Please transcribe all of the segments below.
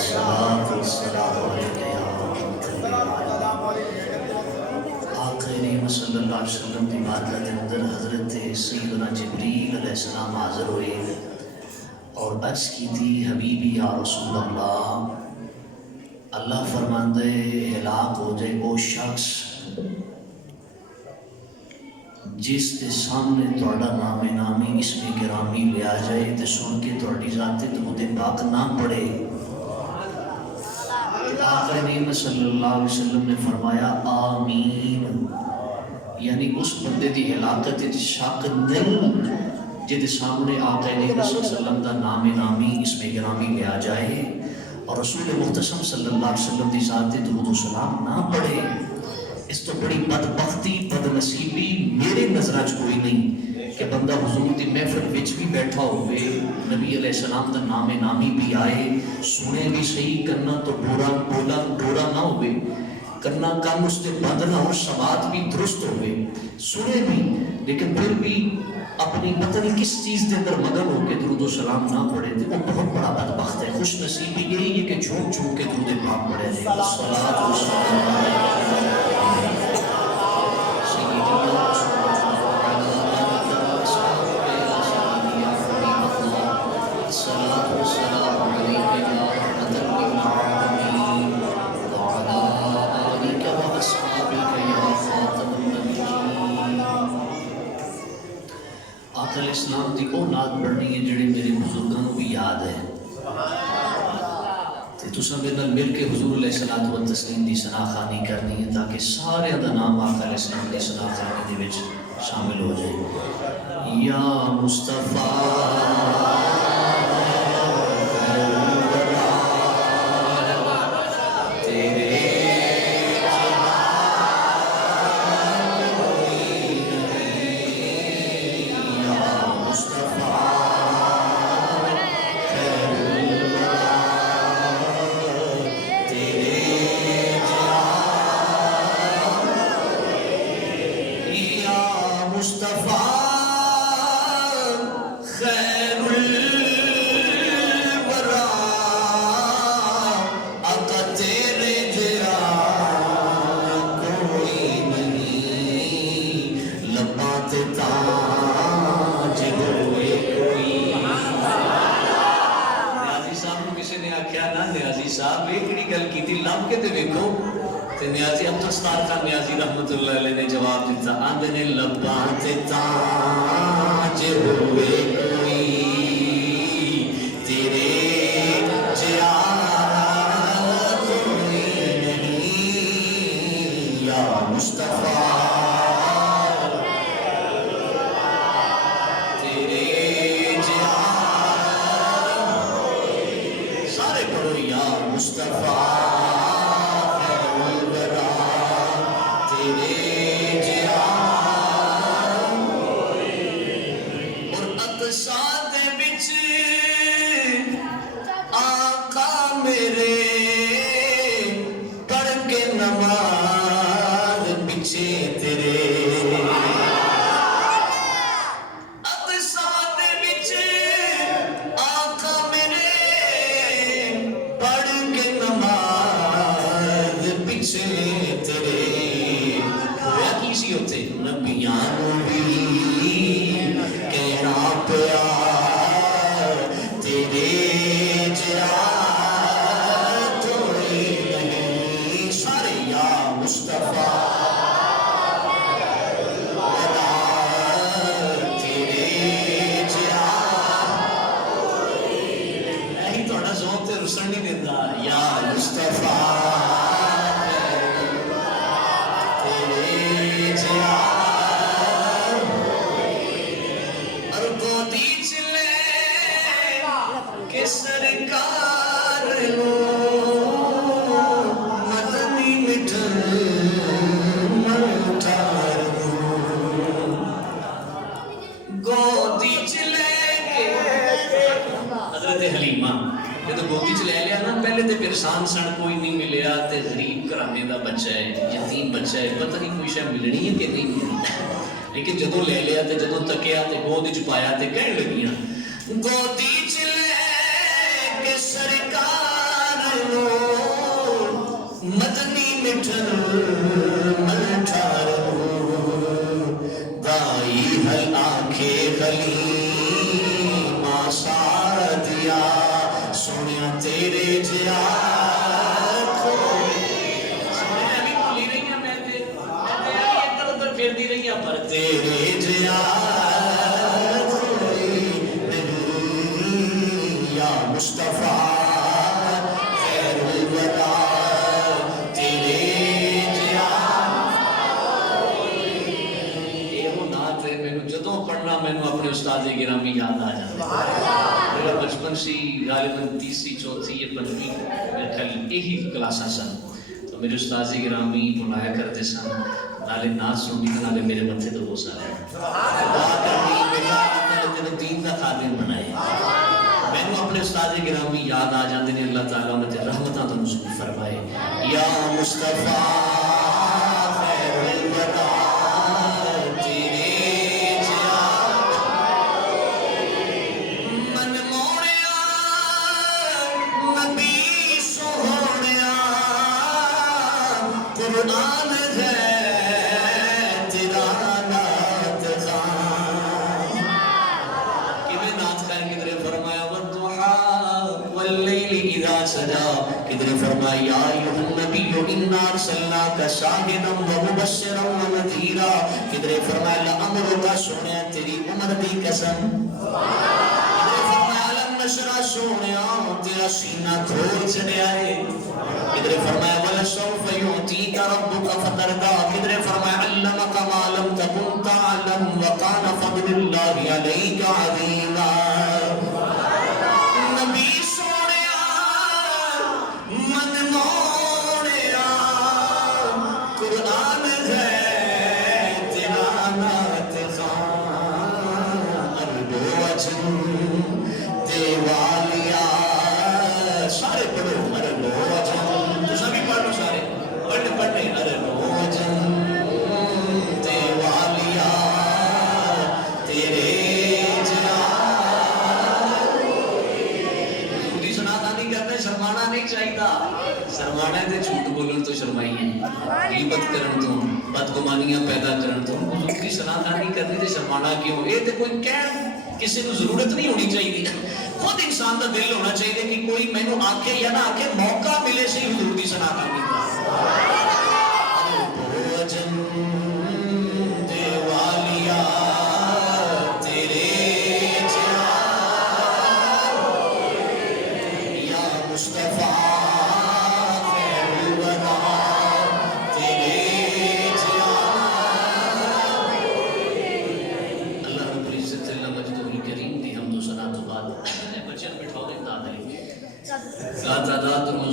والصلاة والسلام علیکہ یا رحمت آقا کریم صلی اللہ علیہ وسلم کی بارگاہ کے اندر حضرت سیدنا جبریل علیہ السلام حاضر ہوئے اور عرض کی تھی حبیبی یا رسول اللہ فرماندے ہلاک ہو جائے وہ شخص جس کے سامنے تھوڑا نام نامی اسم گرامی لیا جائے تو سن کے تھوڑی ذات درود پاک نہ پڑھے۔ آقا کریم صلی اللہ علیہ وسلم نے فرمایا آمین، یعنی اس بندے دی ہلاکت شک نہیں جہد سامنے آقا کریم صلی اللہ علیہ وسلم دا نام نامی اسم گرامی لیا جائے اور رسول محتشم صلی اللہ علیہ وسلم دی ذات درود و سلام نہ پڑھے۔ اس تو بڑی بدبختی بد نصیبی میرے نظرج کوئی نہیں کہ بندہ حضور دی محفل وچ بھی بیٹھا ہوئے، نبی علیہ السلام دا نام نامی بھی آئے، سنے بھی صحیح کرنا تو ڈورا نہ ہوئے، کرنا کم اس نے بند نہ ہو، سماعت بھی درست ہوئے، سنے بھی لیکن پھر بھی اپنی پتہ نہیں کس چیز دے اندر مگن ہو کے درود و سلام نہ پڑھے تھے، وہ بہت بڑا بدبخت ہے۔ خوش نصیبی یہی ہے کہ جھوک جھوک کے درود پاک پڑھے تھے۔ الصلاۃ والسلام اسلام دی او نعت پڑھنی ہے جڑی میرے بزرگوں کو بھی یاد ہے تے تساں میرے نال مل کے حضور علیہ الصلوۃ والتسلیم دی ثنا خوانی کرنی ہے تاکہ سارے دا نام آقا علیہ السلام دی ثنا خوانی دے وچ شامل ہو جائے۔ یا مصطفیٰ نیازی عبدالستار خان نیازی رحمت اللہ علیہ نے جواب دیتا آندھنے لبان تے تاج ہوئے کوئی تیرے جیا کوئی نہیں یا مصطفیٰ تیرے جیا سارے پڑھو یا مصطفیٰ پریشان سن کوئی نہیں ملیا تے غریب گھرانے دا بچہ ہے، یتیم بچہ ہے، پتہ نہیں کوئی شے ملنی ہے کہ نہیں ملنی، لیکن جدوں لے لیا تے جدوں تکیا تے گود وچ پایا تے کہن لگیاں گودی چ لے کے سرکار مدنی مٹھل ملٹھار دائی حل آنکھے غلیم آسار دیا سونیا تیرے جیا پھر دی رہی ہیں پر تیرے جیا یا مصطفیٰ خیر الورا تیرے جیا یہ وہ نعت ہے میں جدوں پڑھنا میں اپنے استاد گرامی یاد آ جاتا میرا بچپن سی غالباً تیسری چوتھی یا پنجویں میرے خیال یہی کلاساں سن تو میرے استاد گرامی بلایا کرتے سن نالے ناز سنی تو نالے میرے متھے تو غصہ ہے دعا کرنی بیٹا اللہ تیرے دین کا خادم بنائے میں نے اپنے استاد گرامی یاد آ جاندے نے اللہ تعالیٰ نے تے رحمتاں تو نزول فرمائے یا مصطفیٰ خیر الورا تیرے جیا من موڑیا نبی سوڑیا قرآن ہے سجا کدھر فرمایا یا ایھا النبی انا ارسلناک شاہدا ومبشرا ونذیرا کدھر فرمایا لعمرک سونیا تیری عمر دی قسم کدھر فرمایا لم نشرح سونیا تیرا سینہ کھول چڑیا ہے کدھر فرمایا ولسوف یعطیک ربک فترضی کدھر فرمایا علمک ما لم تکن تعلم وکان فضل اللہ علیک عظیما شرمانا ہے تے جھوٹ بولن تو شرمائیے غیبت کرن تو بدگمانیاں پیدا کرن تو حضور کی سنادانی کرنی تے شرمانا کیوں اے تے کوئی کہن کسی کو ضرورت نہیں ہونی چاہیے خود انسان کا دل ہونا چاہیے کہ کوئی مینوں آکھے یا نہ آکھے موقع ملے سے حضور کی سنادانی کا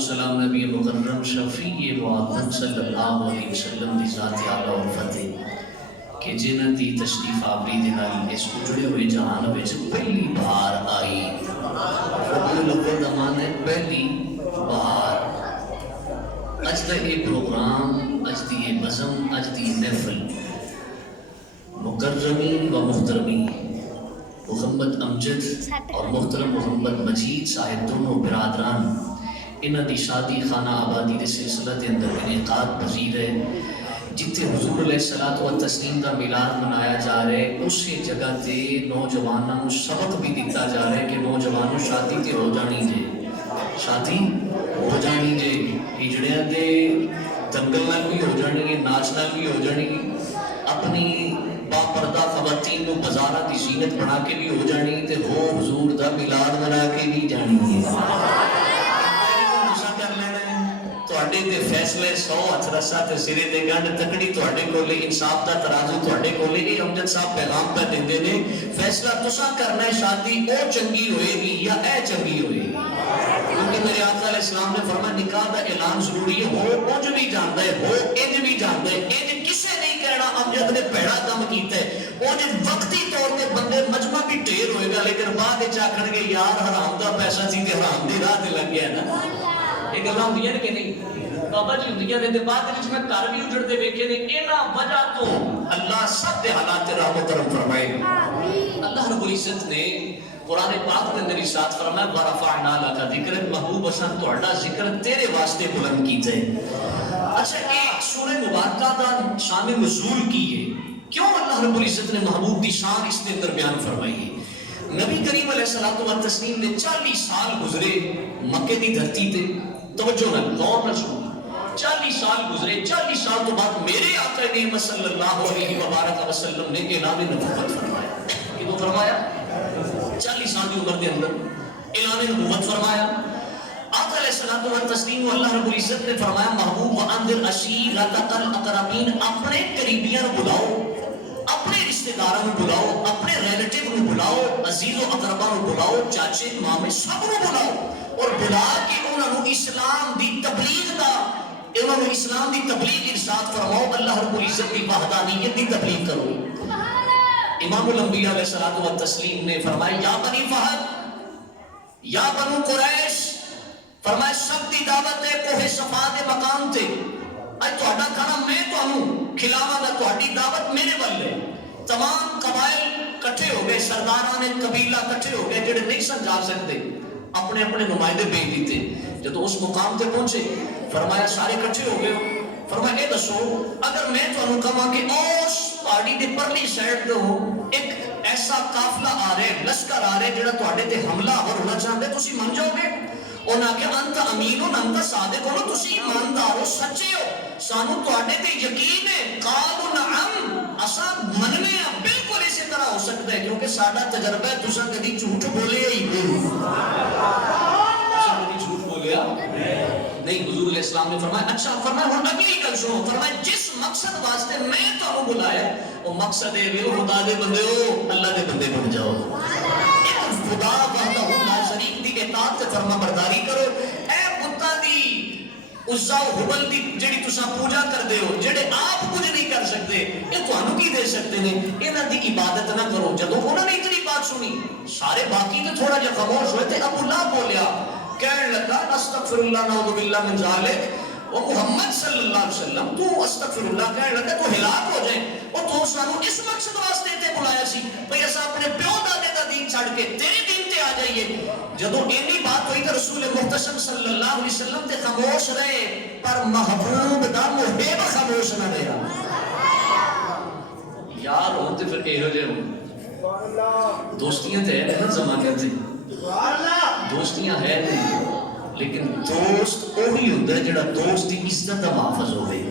سلام نبی مکرم شفیع معظم صلی اللہ علیہ وسلم دی ذات اعلیٰ اور فتح کہ جنہ دی تشریف آوری دنال اس اجڑے ہوئے جہان وچ پہلی بار آئی ربیع الاول دا معنی ہے پہلی بار اج دا یہ پروگرام اج دی یہ بزم اج دی محفل مکرمین و محترمین محمد امجد اور محترم محمد مجید صاحب دونوں برادران انہاں دی شادی خانہ آبادی دے سلسلہ دے اندر انعقاد پذیر ہے جتے حضور علیہ الصلوۃ والتسلیم دا میلاد منایا جا رہا ہے اسی جگہ تے نوجوانوں کو سبق بھی دیتا جا رہا ہے کہ نوجوانوں شادی تے ہو جانی جے شادی ہو جانی جے ہجڑیاں دے دنگل نال بھی ہو جانی ہے ناچ نال بھی ہو جانی اپنی با پردہ خواتین کو بازاراں دی زینت بنا کے بھی ہو جانی تے وہ حضور دا میلاد منا کے بھی جانی ہے تواڈے تے فیصلے 100 ہتھ رسا تے سرے تے گنڈ تکڑی تواڈے کولے انصاف دا ترازو تواڈے کولے اے امجد صاحب پیغام پہ دیندے نے فیصلہ تساں کرنا ہے شادی او چنگی ہوئے گی یا اے چنگی ہوئے گی کیونکہ میرے آقا علیہ السلام نے فرمایا نکاح دا اعلان ضروری ہے ہو اونج بھی جاندا ہے ہو انج بھی جاندا ہے انج کسے نہیں کہنا امجد نے پیڑا کام کیتا ہے اونج وقتی طور تے بندے مجمع بھی ڈھیر ہوئے گا لیکن بعد وچ آکھن گے یار حرام دا پیسہ سی تے حرام دی راہ تے لگ گیا نا یہ گلاں ہوندیاں نے کہ نہیں بابا جی ہوندیاں نے تے بعد وچ میں گھر بھی اجڑ دے ویکھے نے انہاں وجہ تو اللہ سب دے حالات تے رحم و کرم فرمائے اللہ رب العزت نے قرآن پاک کے اندر ارشاد فرمایا ورفعنا لک ذکرک، محبوب اساں تہاڈا ذکر تیرے واسطے بلند کیتا ہے۔ اچھا ایک سورہ مبارکہ دا شان نزول کی ہے، کیوں اللہ رب العزت نے محبوب دی شان اس کے اندر بیان فرمائی ہے؟ نبی کریم علیہ الصلوۃ والتسلیم نے 40 سال گزرے مکے دی دھرتی تے، توجہ نال غور نال سنو، 40 سال گزرے، 40 سال تو بعد میرے آقا کریم صلی اللہ علیہ وبارک وسلم نے اعلان نبوت فرمایا۔ کیوں فرمایا؟ 40 سال کی عمر کے اندر اعلان نبوت فرمایا۔ آقا علیہ الصلوۃ والتسلیم اللہ رب العزت نے فرمایا محبوب وانذر عشیرتک الاقربین، اپنے قریبیاں بلاؤ، اپنے رشتہ داراں بلاؤ، اپنے ریلیٹیو کو بلاؤ، عزیز و اقربا کو بلاؤ، چاچے مامے سب کو بلاؤ، اور بلا کے انہاں نو اسلام دی تبلیغ دا، انہاں نو اسلام دی تبلیغ ارشاد فرماؤ، اللہ رب العزت کی وحدانیت دی تبلیغ کرو۔ امام الانبیاء علیہ الصلوۃ والتسلیم نے فرمایا یا بنی فہد، یا بنو قریش، فرمایا سب دی دعوت ہے کوہ صفا دے مقام تے، اج تہاڈا کھانا میں تانوں کھلاواں گا، تہاڈی دعوت میرے ول ہے۔ تمام قبائل کٹھے ہو گئے، سرداران قبیلہ کٹھے ہو گئے، جڑے نہیں سمجھا سکتے اپنے اپنے نمائندے بھیج دیتے۔ جب اس مقام تے پہنچے فرمایا سارے کٹھے ہو گئے، فرمایا اے دسو اگر میں تانوں کہاں کہ اوس پہاڑی دے پرلی سائڈ تو ایک ایسا قافلہ آ رہا ہے، لشکر آ رہا ہے جڑا تہاڈے تے حملہ آور ہونا چاہندے، تسی من جاؤ گے؟ انہاں کہ انت امین انت صادق ہو، تسی ایماندار ہو، سچے ہو، سانو تہاڈے تے یقین ہے۔ قالوا نعم، اساں مننے ہاں، بالکل اسی طرح ہو سکتا ہے کیونکہ ساڈا تجربہ ہے، تساں کدی جھوٹ بولے ہی نہیں، تساں کدی جھوٹ بولیا نہیں۔ حضور علیہ السلام نے فرمایا اچھا، فرمایا ہن اگلی گل سنو، فرمایا جس مقصد واسطے میں تانوں بلایا وہ مقصد ہے وہ خدا دے بندے ہو، اللہ دے بندے بن جاؤ، خدا وحدہ لا شریک دی اطاعت تے فرما برداری کرو۔ اے بتاں دی عزا و حبل دی جڑی تساں پوجا کردے ہو، جڑے آپ کچھ نہیں کر سکتے، یہ تانوں کی دے سکتے نے، انہاں دی عبادت نہ کرو۔ جدوں انہاں نے اتنی بات سنی سارے باقی تو تھوڑا جہا خاموش ہوئے تھے، ابو لہب بولیا، کہنے لگا استغفر اللہ نعوذ باللہ من ذالک، وہ محمد صلی اللہ علیہ وسلم تو استغفر اللہ کہنے لگا تو ہلاک ہو جائیں، اور تو سانو اس مقصد واسطے تے بلایا سی بھئی اساں اپنے پیو دادے دا دین چھڑ کے تیرے دین تے آ جائیے۔ جدوں اینی بات ہوئی تو رسول محتشم صلی اللہ علیہ وسلم تے خاموش رہے، پر محبوب دا محب خاموش نہ رہا۔ یار ہوں تے پھر اے ہو جائے ہوں، دوستیاں تے ہے نا زمانے تے، دوستیاں ہے نہیں، لیکن دوست وہی ہوتا ہے جڑا دوست کی عزت کا محافظ ہوئے،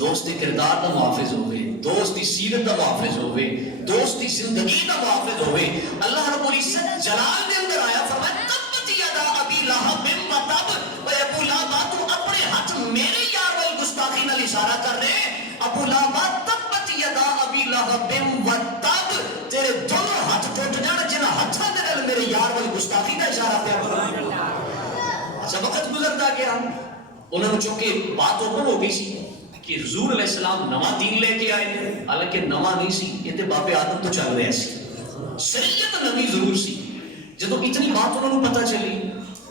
دوست کی کردار کا محافظ ہوئے، دوست کی سیرت کا محافظ ہوئے، دوست کی زندگی کا محافظ ہوئے۔ اللہ رب العزت جلال دے اندر آیا فرمایا تبت یدا ابی لہب و تب، اے ابو لہب تو اپنے ہاتھ میرے یار والی گستاخی نال اشارہ کر رہے، ابو لہب تبت یدا ابی لہب و تب، تیرے دونوں ہاتھ ٹوٹ جان جنہاں ہاتھاں دے نال میرے یار والی گستاخی کا اشارہ پیا کرو۔ اچھا وقت گزرتا گیا، انہوں نے چونکہ بات اوپن ہو گئی سی کہ حضور علیہ السلام نواں دین لے کے آئے، حالانکہ نواں نہیں سی، یہ تے باب آدم تو چل رہے سی، شریعت نوی ضرور سی۔ جدو اتنی بات انہوں نے پتہ چلی،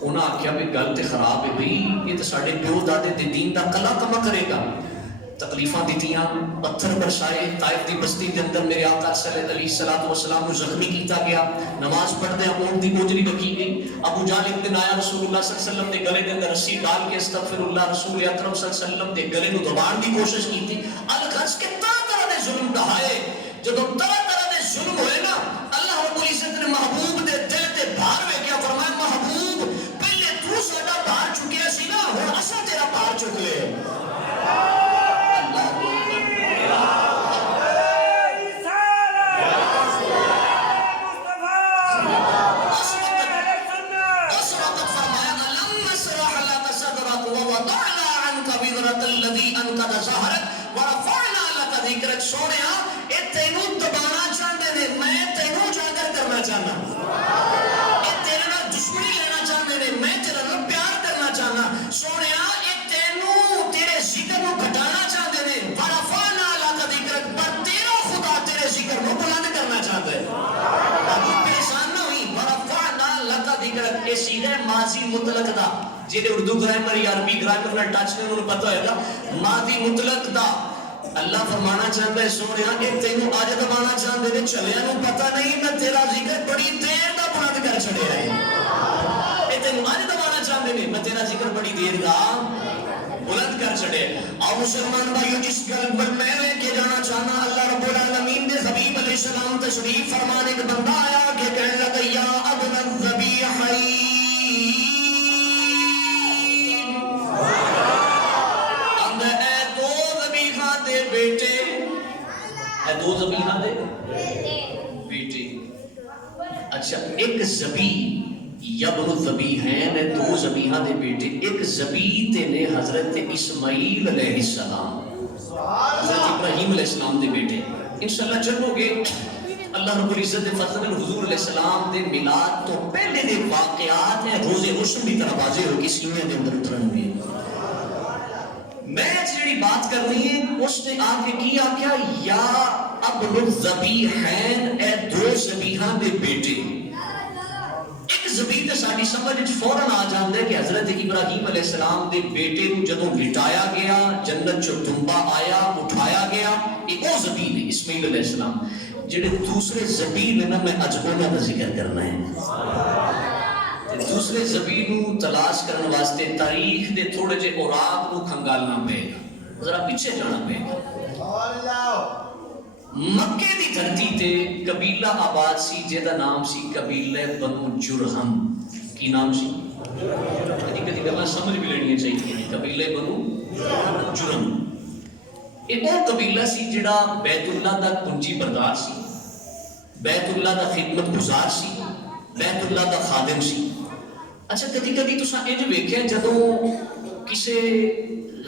انہوں نے آکھیا بھی گل تے خراب ہے بھئی، یہ تو ساڑھے پیو دادے تے دین دا کلا کما کرے گا۔ تکلیفاں دیتیاں، پتھر برسائے، طائف دی بستی دے اندر میرے آقا صلی اللہ علیہ وسلم کو زخمی کیتا گیا، نماز پڑھتے ہیں اونٹ دی گوجری رکھی گئی، ابو جہل ایک دن آیا رسول اللہ صلی اللہ علیہ وسلم دے گلے دے اندر رسی ڈال کے استغفر اللہ، رسول اکرم صلی اللہ علیہ وسلم دے گلے نو دبان دی کوشش کی تھی، الغرض کے طرح طرح دے ظلم ڈھائے، جدو طرح طرح دے ظلم ہوئے نا، اللہ رب العزت نے محبوب دے دل تے بھار وے کیا فرمایا محبوب پہلے تو ساڈا بھار چکیا سی نا، ہن اساں تیرا بھار چک لے۔ سونیا اے تینوں دبانا چاہتے نے، میں تینوں جاگر کرنا چاہنا، اے تیرے نال دشمنی لینا چاہتے نے، میں تیرے نال پیار کرنا چاہنا۔ سونیا اے تینوں تیرے ذکر کو گھٹانا چاہتے نے، ورفعنا لک ذکرک، پر تیرا خدا تیرے ذکر کو بلند کرنا چاہتا ہے۔ ابو پریشان نہ ہوئی، ورفعنا لک ذکرک، یہ سیدھے ماضی مطلق دا، جنہیں اردو گرامر یا عربی گرامر نال ٹچ نے انہوں نے پتہ ہوئے گا، ماضی مطلق دا اللہ فرمانا چاہتا ہے سونے کہ تینوں اج دبانا چاہتے ہیں چلیا نو پتہ نہیں میں تیرا ذکر بڑی دیر دا بلند کر چھڑیا ہے اے تینوں اج دبانا چاہتے ہیں میں تیرا ذکر بڑی دیر دا بلند کر چھڑے. اور مسلمان بھائیو جس گل پر میں لے کے جانا چاہنا اللہ رب العالمین دے حبیب علیہ السلام تشریف فرمانے ایک بندہ آیا کہ کہنے لگا یا ابن الذبیحین دو ذبیحہ دے بیٹے. اچھا ایک ذبی یبن الذبیحین دو ذبیحہ دے بیٹے. ایک ذبی تے نے حضرت اسماعیل علیہ السلام حضرت ابراہیم علیہ السلام دے بیٹے. انشاءاللہ چلو گے اللہ رب العزت دے فضل میں حضور علیہ السلام دے میلاد تو پہلے دے واقعات ہیں روزے حشر دی طرح واضح ہو کے سینے دے اندر اترن گے. میں جڑی بات کر رہی ہے اس نے آ کے کیا کیا یا ابن الذبیحین اے دو ذبیحہ دے بیٹے. ایک ذبیح تے ساری سمجھ فوراً آ جاندا ہے کہ حضرت ابراہیم علیہ السلام دے بیٹے کو جدوں لٹایا گیا جنت چوں ٹنبا آیا اٹھایا گیا یہ وہ ذبیح ہے اسماعیل علیہ السلام. جڑے دوسرے ذبیح نے نا میں اج انہاں دا ذکر کرنا ہے. دوسرے ذبیح نو تلاش کرنے واسطے تاریخ دے تھوڑے جے اوراق نو کھنگالنا پے گا ذرا پیچھے جانا پے گا. مکے دی دھرتی تے قبیلہ آباد سی جہدا نام سی قبیلہ بنو جرہم. کی نام سی؟ کدی کدی گلاں سمجھ بھی لینی چاہیے. قبیلہ بنو جرہم ایک وہ قبیلہ سی جڑا بیت اللہ دا کنجی بردار سی, بیت اللہ دا خدمت گزار سی, بیت اللہ دا خادم سی. اچھا کدی کدی تساں انج ویکھیا جدوں کسے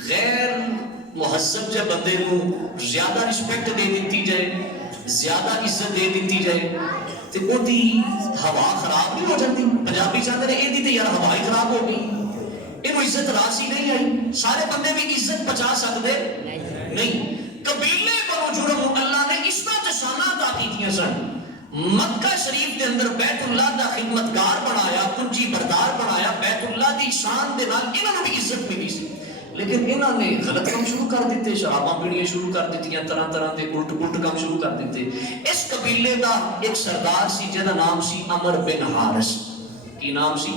غیر مہذب جے بندے نو زیادہ رسپیکٹ دے دیتی جائے زیادہ عزت دے دیتی جائے تے او دی ہوا خراب نہیں ہو جاتی. پنجابی چاہتے ہیں اے دی تے یار ہوا ہی خراب ہو گئی اینو عزت راسی نہیں آئی. سارے بندے بھی عزت پچا سکتے نہیں. قبیلے بنو جرہم اللہ نے اس طرح جشانہ عطا کیتیاں سن. مکہ شریف کے اندر بیت اللہ دا خدمتگار بنایا کنجی بردار بنایا. بیت اللہ دی شان دے نال انہاں نوں بھی عزت ملی سی. لیکن انہاں نے غلط کام شروع کر دیتے, شراباں پینیاں شروع کر دیتیاں, طرح طرح دے الٹ پلٹ کام شروع کر دیتے. اس قبیلے دا ایک سردار سی جہدا نام سی عمر بن حارث. کی نام سی؟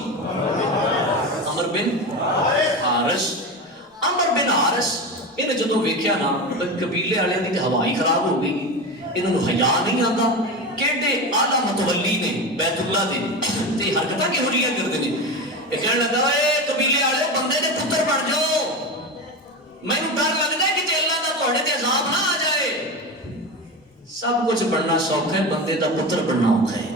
عمر بن حارث. عمر بن حارث انہیں جدوں ویکھیا نا قبیلے والے دی تے ہوا ہی خراب ہو گئی, انہاں نوں حیا نہیں آندا. کیڑے اعلیٰ متولی نے بیت اللہ دے تے حرکتاں کہو جیاں کردے نے. اے کہن لگا اے قبیلے والے بندے دے پتر بن جاؤ, مینوں ڈر لگدا ہے کہ اللہ دا تہاڈے تے عذاب نہ آ جائے. سب کچھ بننا سوکھا ہے, بندے دا پتر بننا اوکھا ہے.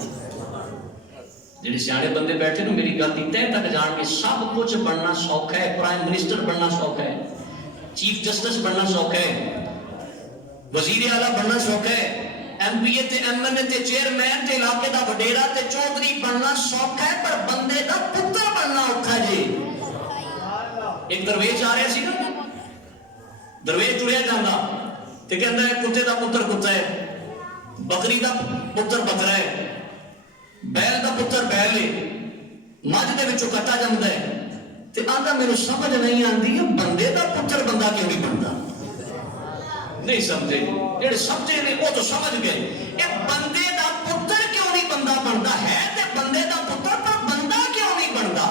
جڑے سیانے بندے بیٹھے نو میری گل دی تہ تک جان کے سب کچھ بننا سوکھا ہے. پرائم منسٹر بننا سوکھا ہے, چیف جسٹس بننا سوکھا ہے, وزیر اعلیٰ بننا سوکھا ہے, ایم پی اے تے ایم این اے تے چیئرمین تے علاقے دا وڈیرا تے چودھری بننا سوکھا ہے, پر بندے دا پتر بننا اوکھا جی. ایک درویش آ رہا سی نا, درویش ٹریا جاندا تے کہندا ہے کتے دا پتر کتا ہے, بکری دا پتر بکرا ہے, بیل دا پتر بیل ہے, مجھ دے وچوں کٹا جاندا ہے. تے آندا مینوں سمجھ نہیں آندی بندے دا پتر بندہ کیوں نہیں بندا. نہیں سمجھے جڑے سمجھے نے وہ تو سمجھ گئے. اے بندے دا پتر کیوں نہیں بندہ بندا ہے تے بندے دا پتر پر بندہ کیوں نہیں بندا.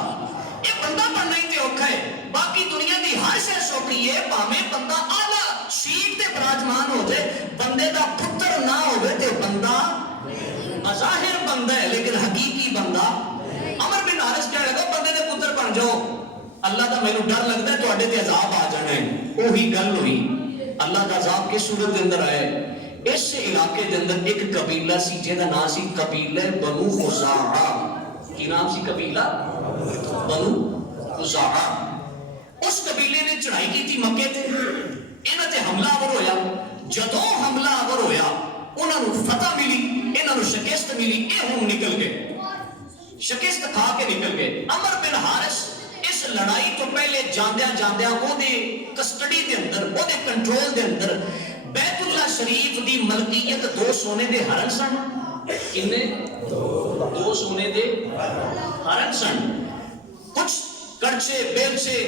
اے بندہ بننا ہی تے اوکھا ہے, باقی دنیا دی ہر شے سوکھی ہے. بھاویں بندہ اعلیٰ سیٹ تے براجمان ہو جائے, بندے دا پتر نہ ہوے تے بندہ ظاہر بندہ ہے لیکن حقیقی بندہ. عمر بن حارث کہنے لگا بندے دے پتر بن جاؤ, اللہ دا مینوں ڈر لگدا ہے تہاڈے تے عذاب آ جانا ہے. وہی گل ہوئی. اللہ دا عذاب کس صورت دے اندر آئے؟ اس علاقے دے اندر ایک قبیلہ سی جہدا نام سی قبیلہ بنو خزاعہ. کی نام سی قبیلہ؟ بنو خزاعہ. اس قبیلے نے چڑھائی کی تھی مکے تے, انہاں تے حملہ آور ہویا. جدوں حملہ آور ہویا انہاں نوں فتح ملی, انہاں نوں شکست ملی. اے ہن نکل گئے, شکست کھا کے نکل گئے. عمر بن حارث اس لڑائی تو پہلے جاندیاں جاندیاں وہ دے کسٹڈی دے اندر وہ دے کنٹرول دے اندر بیت اللہ شریف دی ملکیت 2 سونے دے ہرن سن. کنے 2 سونے دے ہرن سن. کچھ کڑ برچے بیلچے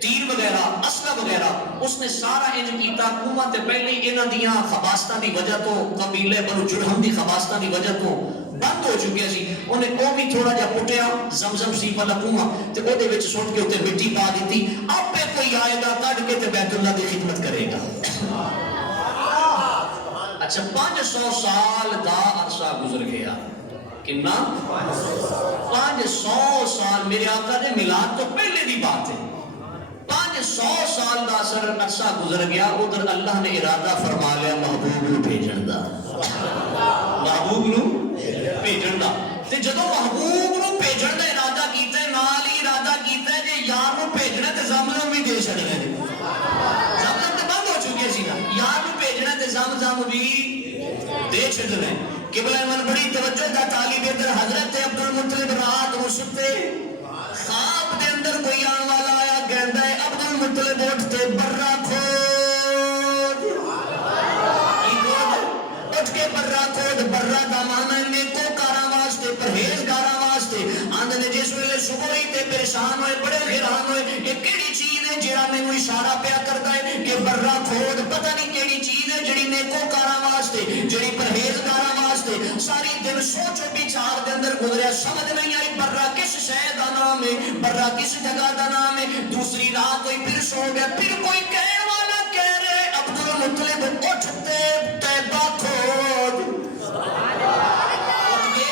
تیر وغیرہ اسلحہ وغیرہ اس نے سارا انج کیتا حکومت پہلے انہاں دیاں خباستاں دی وجہ تو قبیلے بنو جرہم دی خباستاں دی وجہ تو بند ہو چکے سی انہیں او بھی تھوڑا جا پٹیا زمزم سی والا کنواں تے او دے وچ سٹ کے اوتے مٹی پا دیتی اب پہ کوئی آئے گا کڈ کے تے بیت اللہ دی خدمت کرے گا اچھا 500 سال دا عرصہ گزر گیا کتنا 500 سال میرے آقا دے میلاد تو پہلے دی بات ہے 500 سال دا عرصہ گزر گیا ادھر اللہ نے ارادہ فرما لیا محبوب نو بھیجن دا محبوب نو بھیجن دا تے جدوں محبوب نو بھیجن دا ارادہ کیتا ہے نال ہی ارادہ کیتا ہے جے یار نو بھیجنا تے زمزم بھی دے چھڑنا ہے زمزم تے بند ہو چکے سی نا یار نو بھیجنا تے زمزم بھی دے چھڑنا ہے قبلہ من بڑی توجہ دا طالب ادھر حضرت عبد المطلب رات کو ستے خواب دے اندر کوئی آن والا آیا کہندا ہے عبد المطلب اٹھتے برا کھود اٹھ کے برا کھود برا دا مانا نیکو کاراں واسطے پرہیزگاراں واسطے آندے جس ویلے صبح ہی تے پریشان ہوئے بڑے حیران ہوئے یہ کیڑی چیز ہے جڑا مینوں اشارہ پیا کردا ہے کہ برا کھود پتہ نہیں کیڑی چیز ہے جڑی نیکو کاراں واسطے جڑی پرہیزگاراں ساری دن سوچو بچار دے اندر گزریا سمجھ نہیں آئی برا کس شے دا نام ہے برا کس جگہ دا نام ہے دوسری رات کوئی پھر سو گیا پھر کوئی کہنے والا کہہ رہے عبد المطلب اٹھتے طیبہ کھود اٹھ کے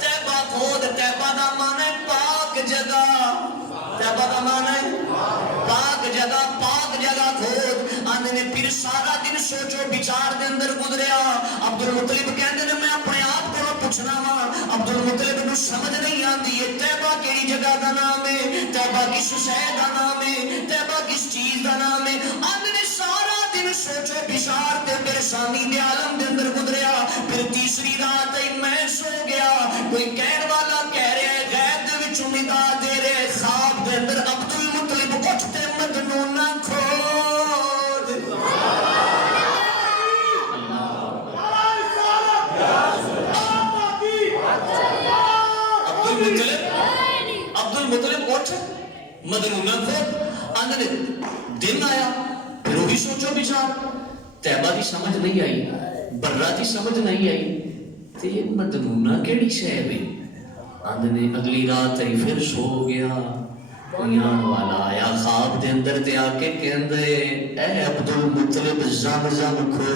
طیبہ کھود طیبہ دا مانا ہے پاک جگہ طیبہ دا مانا ہے پاک جگہ کھود آنے نے پھر سارا دن سوچو بچار دے اندر گزریا عبد المطلب کہندے نے میں اپنے آپ کو پوچھنا وا عبد المطلب نو سمجھ نہیں آندی ہے طیبہ کیڑی جگہ دا نام ہے طیبہ کس شے دا نام ہے طیبہ کس چیز دا نام ہے آنے نے سارا دن سوچو بچار تے پریشانی دے عالم دے اندر گزریا پھر تیسری رات آئی میں سو گیا کوئی کہن والا کہہ رہا ہے غیب دے وچوں ندا دے رہے خواب دے اندر عبد المطلب اٹھتے مجنونہ کھود عبد المطلب اٹھ مجنونہ کھود آندے دن آیا پھر وہی سوچو بچار طیبہ دی سمجھ نہیں آئی برا دی سمجھ نہیں آئی تے یہ مجنونہ کیڑی شے وے آندے اگلی رات آئی پھر سو گیا یان والا آیا خواب دے اندر تے آ کے کہندے اے عبد المطلب زمزم کھو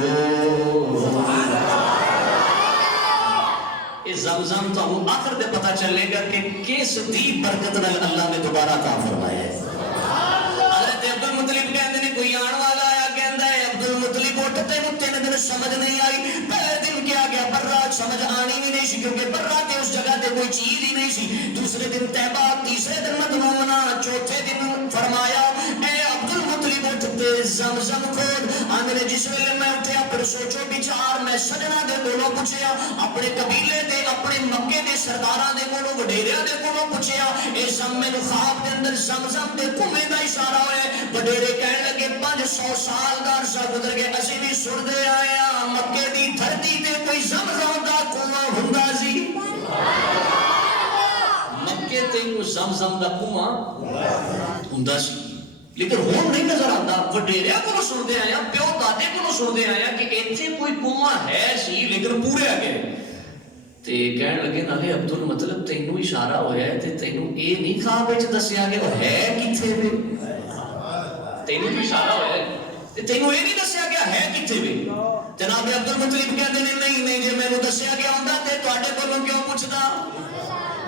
یہ زمزم تو ہوں آخر دے پتہ چلے گا کہ کس دی برکت نال اللہ نے دوبارہ عطا فرمایا ہے حضرت عبد المطلب کہندے نے کوئی آن والا آیا کہندا ہے عبد المطلب اٹھتے نو 3 دن سمجھ نہیں آئی پہلے دن کیا گیا برا سمجھ آنی بھی نہیں سی کیونکہ برا تے اس جگہ تے کوئی چیز ہی نہیں سی دوسرے دن طیبہ تیسرے دن مدمومنا چوتھے دن فرمایا اے عبد المطلب اٹھتے زمزم کھود آندے جس ویلے میں اٹھیا پھر سوچو بچار میں سجنا دے کولوں پوچھیا اپنے قبیلے دے اپنے مکے دے سرداراں دے کولوں وڈیریاں دے کولوں پوچھیا اے زم میں خواب دے اندر زمزم دے کنویں دا اشارہ ہوئے وڈیرے کہن لگے 500 سال دا عرصہ گزر گئے اسی بھی سردے آئے مکے دی دھرتی تے کوئی زمزم دا کنواں ہوندا سی مکے تے کوئی زمزم دا کنواں ہوندا سی لیکن ہون نہیں نظر آتا وڈیریا کو سنتے آیا پیو دادے کو سنتے آیا کہ ایتھے کوئی کنواں ہے سی لیکن پورے آ گئے تے کہن لگے نالے عبد المطلب تینوں اشارہ ہویا ہے تے تینوں اے نہیں خواب وچ دسیا کہ وہ ہے کتھے وے تینوں اشارہ ہویا ہے تے تینوں اے نہیں دسیا کہ ہے کتھے وے جناب عبد المطلب کہندے نے نہیں جے مینوں دسیا گیا ہوندا تے تواڈے کولوں کیوں پوچھدا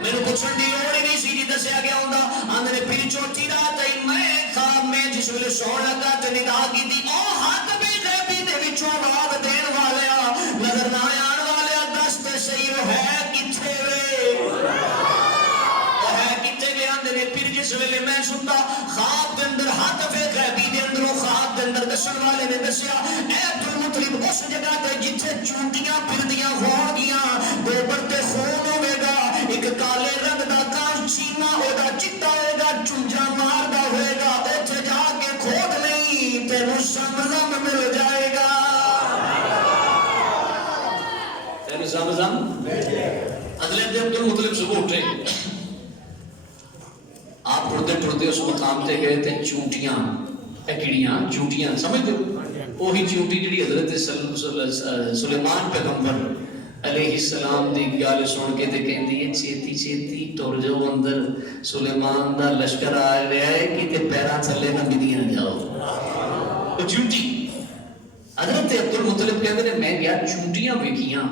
مینوں پوچھن دی لوڑ ہی نہیں سی جی دسیا گیا ہوندا آندے پھر چوتھی رات آئی میں خواب میں جس ویلے سون لگا تے ندا کیتی او ہاتھ بھی غیبی دے وچوں آواز دین والیا نظر نہ آن والیا دس تے صحیح وہ ہے کتھے وے او ہے کتھے وے آندے نے پھر جس ویلے میں ستا خواب دے اندر ہاتھ وے غیبی دے اندروں خواب دے اندر دسن والے نے دسیا اے عبد المطلب اس جگہ تے جتھے چونٹیاں پھردیاں ہون گیاں گوبر تے خون ہوے گا ایک کالے رنگ دا کان چینا ہوگا چٹا ہوگا چنجا ماردا ہوئے گا اوتھے جا کے کھود نہیں تینوں زمزم مل جائے گا تینوں زمزم اگلے دن عبد المطلب صبح اٹھے آپ ٹرتے ٹرتے اس مقام تے گئے تے چونٹیاں کیڑیاں چونٹیاں سمجھتے ہو وہی چونٹی جڑی حضرت سلیمان پیغمبر علیہ السلام دی گل سن کے تے کہندی ہے چھیتی چھیتی ٹر جاؤ اندر سلیمان دا لشکر آ رہا ہے کہ پیراں تھلے نہ بدی نہ جاؤ چونٹی حضرت عبد المطلب کہندے نے میں گیا چونٹیاں ویکھیاں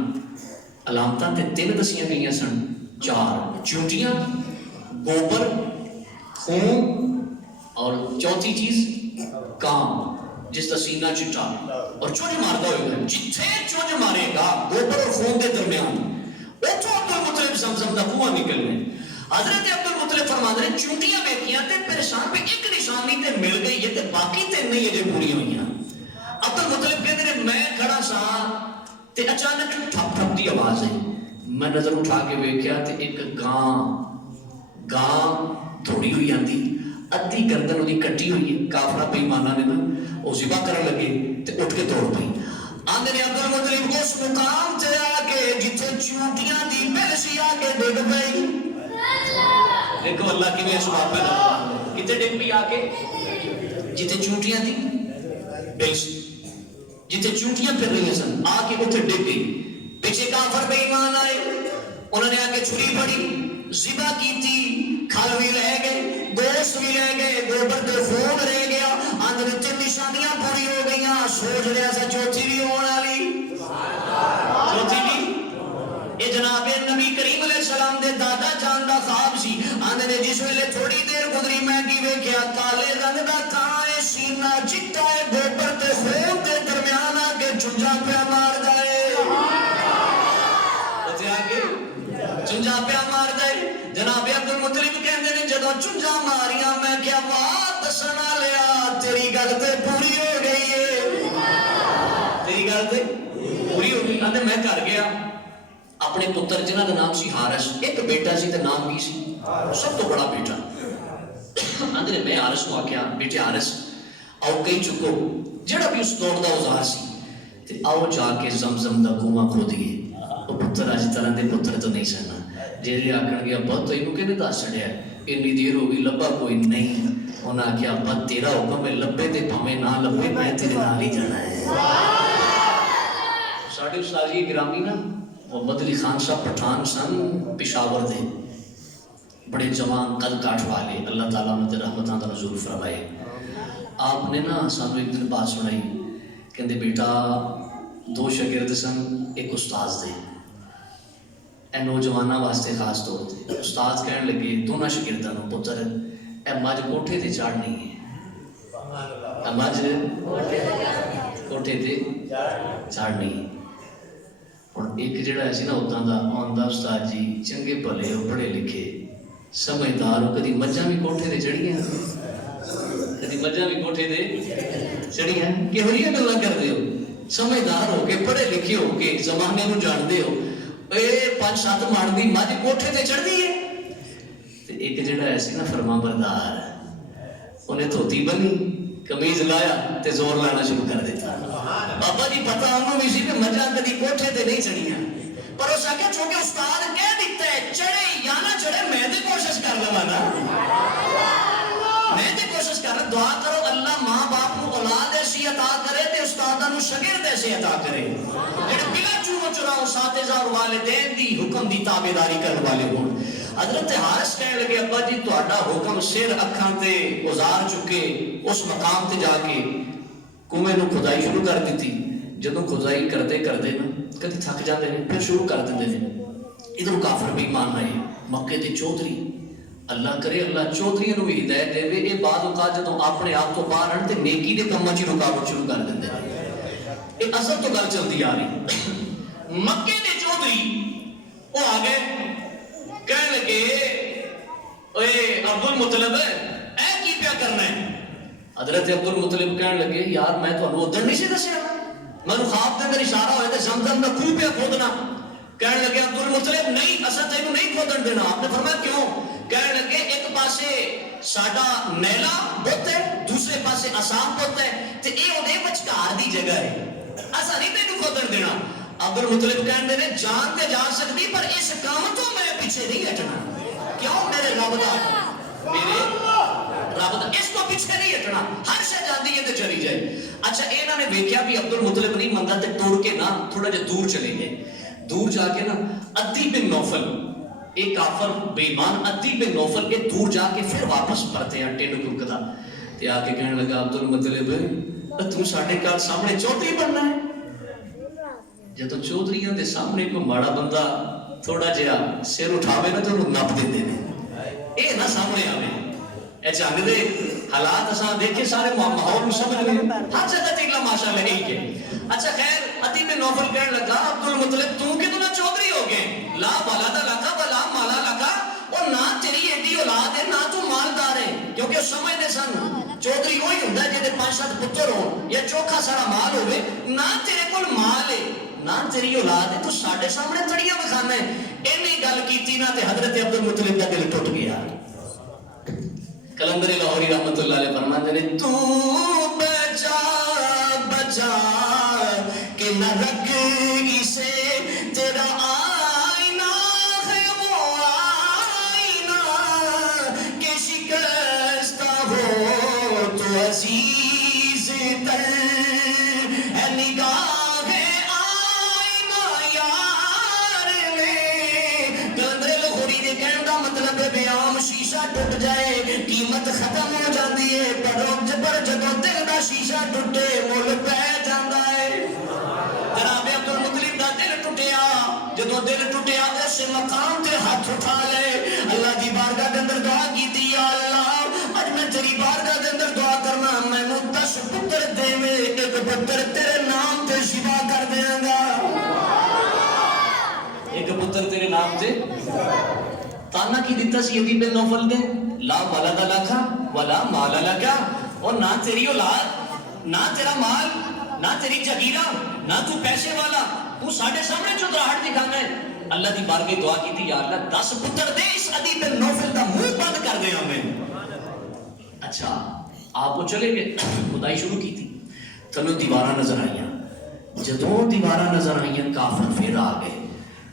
علامتاں تے تین دسیاں گئیاں سن چار چونٹیاں گوبر خون اور چوتھی چیز کام جس کا سینہ چٹا اور چونج مارتا ہوئے گا جتھے چونج مارے گا گوبر اور خون کے درمیان اتھوں عبد المطلب زمزم دا کنواں نکلنے حضرت عبد المطلب فرماتے ہیں چونٹیاں ویکھیاں تے پریشان پہ ایک نشانی تے مل گئی ہے تے باقی تے نہیں اجے پوری ہوئیاں عبد المطلب کہتے ہیں میں کھڑا سا تے اچانک ٹھپ ٹھپ دی آواز ہے میں نظر اٹھا کے ویکھیا تے ایک گاں تھوڑی ہوئی آندی ادھی گردن انہی کٹی ہوئی ہے کافرہ بے ایمانہ نے نا وہ ذبح کرنے لگے تے اٹھ کے توڑ پئی آندے نے عبد المطلب اس مقام تے آ کے جتھے چونٹیاں دی پیسی آ کے ڈگ پئی دیکھو اللہ کی میں سواب پیدا کتے ڈگ پئی آ کے جتھے چونٹیاں دی پیسی جتھے چونٹیاں پھر رہی ہیں سن آ کے اتھے ڈگ گئی پیچھے کافر بے ایمان آئے انہوں نے آ کے چھری پڑی ذبح کی تھی کھل بھی رہ گئے گوشت بھی رہ گئے گوبر تے خون رہ گیا اندر تین نشانیاں پوری ہو گئیاں سوچ رہا سا چوتھی بھی ہونے والی چوتھی بھی یہ جناب نبی کریم علیہ السلام دے دادا جان دا خواب سی اندر جس ویلے تھوڑی دیر گزری میں کی ویکھیا کالے رنگ دا تھا ہے سینہ چٹا ہے گوبر تے خون دے درمیان آ کے چنجا پیا مار جائے چنجا پیا مار جائے جناب عبد المطلب کہندے نے جدوں چنجا ماریاں میں کیا بات دسنا لیا تیری گل تے پوری ہو گئی ہے تیری گل تے پوری ہو گئی اندے میں گھر گیا اپنے پتر جنہاں دا نام سی حارث ایک بیٹا سی تے نام کی سی سب تو بڑا بیٹا اندے میں حارث کو آکھیا بیٹے حارث آؤ کہیں چکو جڑا بھی اس دور دا اوزار سی تے آؤ جا کے زمزم دا کنواں کھودیے وہ پتر آج طرح دے پتر تو نہیں سنا جیسے آکھن گیا ابا تو انہوں کہنے دس چڑھیا انی دیر ہو گئی لبا کوئی نہیں انہاں آکھیا ابا تیرا حکم ہے لبے تے پاویں نہ لبے میں تیرے نال ہی جانا ہے ساڈے استاد جی گرامی نا محمد علی خان صاحب پٹھان سن پشاور دے بڑے جوان قد کاٹ والے اللہ تعالیٰ نے رحمتاں دا نزول فرمائے آپ نے نا سانو ایک دن بات سنائی کہندے بیٹا دو شاگرد سن ایک استاد دے اے نوجوانہ واسطے خاص طور تے استاد کہنے لگے دونوں شاگرداں نوں پتر اے مجھ کوٹھے تے چڑھنی ہے اے مجھ کوٹھے تے چڑھنی اور ایک جڑا ہے سی نا اداں دا آندا استاد جی چنگے بھلے ہو پڑھے لکھے سمجھدار ہو کدی مجھاں بھی کوٹھے تے چڑھیاں کدی مجھاں بھی کوٹھے تے چڑھیاں کہو جیاں گلاں کردے ہو سمجھدار ہو کے پڑھے لکھے ہو کے زمانے نوں جاندے ہو اے 5-7 مڑ دی مجھ کوٹھے تے چڑھدی ہے تے ایک جڑا ہے سی نا فرما بردار انہیں دھوتی بنی قمیض لایا تے زور لانا شروع کر دیتا بابا جی پتہ انہوں بھی سی کہ مجھاں کدی کوٹھے تے نہیں چڑھیاں پر اس آگے چونکہ استاد کہہ دیتا ہے چڑھے یا نہ چڑھے میں تے کوشش کر لواں نا میں تے کوشش کر رہا دعا کرو اللہ ماں باپ کو اولاد ایسی عطا کرے تے استاداں نوں شاگرد ایسے عطا کرے جڑے بلا چوم چراؤ اساتذہ اور والدین دی حکم دی تابعداری کرنے والے ہون حضرت حارث کہنے لگے ابا جی تہاڈا حکم سر اکھاں تے ازار چکے اس مقام تے جا کے کنویں نوں کھدائی شروع کر دیتی جدوں کھدائی کرتے کرتے نا کدی تھک جاندے نے پھر شروع کر دیندے نے ادھر کافر بھی مان آئے مکے دے چودھری اللہ کرے اللہ چودھریاں نوں بھی ہدایت دے اے بعض اوقات جدوں اپنے آپ تو باہر ہن تے نیکی دے کماں وچ رکاوٹ شروع کر دیندے اے اصل تو گل چلدی آ رہی مکے دے چودھری او آ گئے کہنے لگے اے عبد المطلب اے کی پیا کرنا ہے حضرت عبد المطلب کہنے لگے یار میں تانوں ادھر نہیں سی دسیا مینوں خواب دے اندر اشارہ ہویا تے زمزم دا کنواں پیا کھودنا کہنے لگے عبد المطلب نہیں اساں تینوں نہیں کھودن دینا آپ نے فرمایا کیوں کہنے لگے ایک پاسے ساڈا نیلا بت ہے دوسرے پاسے آسام بت ہے تے اے اودے وچکار دی جگہ ہے اساں نہیں تینوں کھودن دینا عبد المطلب کہندے نے جان تے جا سکتی پر اس کام تو میں پیچھے نہیں ہٹنا کیوں میرے رب دا میرے پیچھے نہیں ہٹنا، ہر شے جاندی ہے تے چلی جائے۔ اچھا انہاں نے ویکھیا بھی عبد المطلب نہیں مندا تے ٹر کے نا تھوڑا جہا دور چلے گئے۔ دور جا کے نا عدی بن نوفل، ایک کافر بے ایمان عدی بن نوفل کے دور جا کے پھر واپس پرتے ہیں ٹینڈ ککدا تے آ کے کہنے لگا عبد المطلب تو ساڈے گھر سامنے چودھری بننا ہے؟ جدو چودھریاں دے سامنے کوئی ماڑا بندہ تھوڑا جہا سر اٹھاوے نا تو انہوں نپ دیندے نے، اے نہ سامنے آوے۔ اے جنگ دے حالات اساں دیکھے سارے ماحول میں سمجھ لیں ہر جگہ تے ماشاءاللہ یہی کہ اچھا خیر عدی بن نوفل کہنے لگا عبد المطلب تو کہ تو نہ چودھری ہو گئے، لا ولد لک ولا مال لک، اور نہ تیری ایڈی اولاد ہے نہ تو مالدار ہے، کیونکہ وہ سمجھتے سن چودھری وہی ہوندا ہے جے 5-7 پتر ہون یا چوکھا سارا مال ہوے، نہ تیرے کول مال ہے نہ تیری اولاد ہے تو ساڈے سامنے تڑیاں بکھانا ہے۔ اینی گل کیتی نا تے حضرت عبد المطلب دا دل ٹوٹ گیا۔ کلندر لاہوری رحمت اللہ علیہ فرماتے ہیں تو بچا بچا کہ نہ رکھ اسے تیرا آئینہ ہے وہ آئینہ کہ شکستہ ہو تو عزیز تر ہے نگاہ آئینہ یار میں۔ کلندر لاہوری دے کہنے دا مطلب ہے بیام شیشہ ٹوٹ جائے قیمت ختم ہو جاتی ہے، پر جدو دل دا شیشہ ٹوٹے مل پہ جاتا ہے۔ جناب عبد المطلب دا دل ٹوٹیا، جدو دل ٹوٹیا اس مقام تے ہاتھ اٹھا لے اللہ دی بارگاہ دے اندر دعا کیتی، یا اللہ اج میں تیری بارگاہ دے اندر دعا کرنا مینوں 10 پتر دے میں ایک پتر تیرے نام تے شفا کر دیاں گا، ایک پتر تیرے نام تے۔ تانا کی دیتا سی عدی بن نوفل نے لا ولد لک ولا مال لک، اور نہ تیری اولاد نہ تیرا مال نہ تیری جگیرہ نہ تو پیسے والا، تو ساڈے سامنے چودراہٹ دکھانا ہے۔ اللہ دی بارگاہ دعا کی تھی یا اللہ 10 پتر دے اس عدی بن نوفل دا منہ بند کر دے ہمیں۔ اچھا آپ وہ چلے گئے خدائی شروع کی تھی، تھلو دیوارہ نظر آئیاں، جدوں دیوارہ نظر آئیاں کافر پھر آ گئے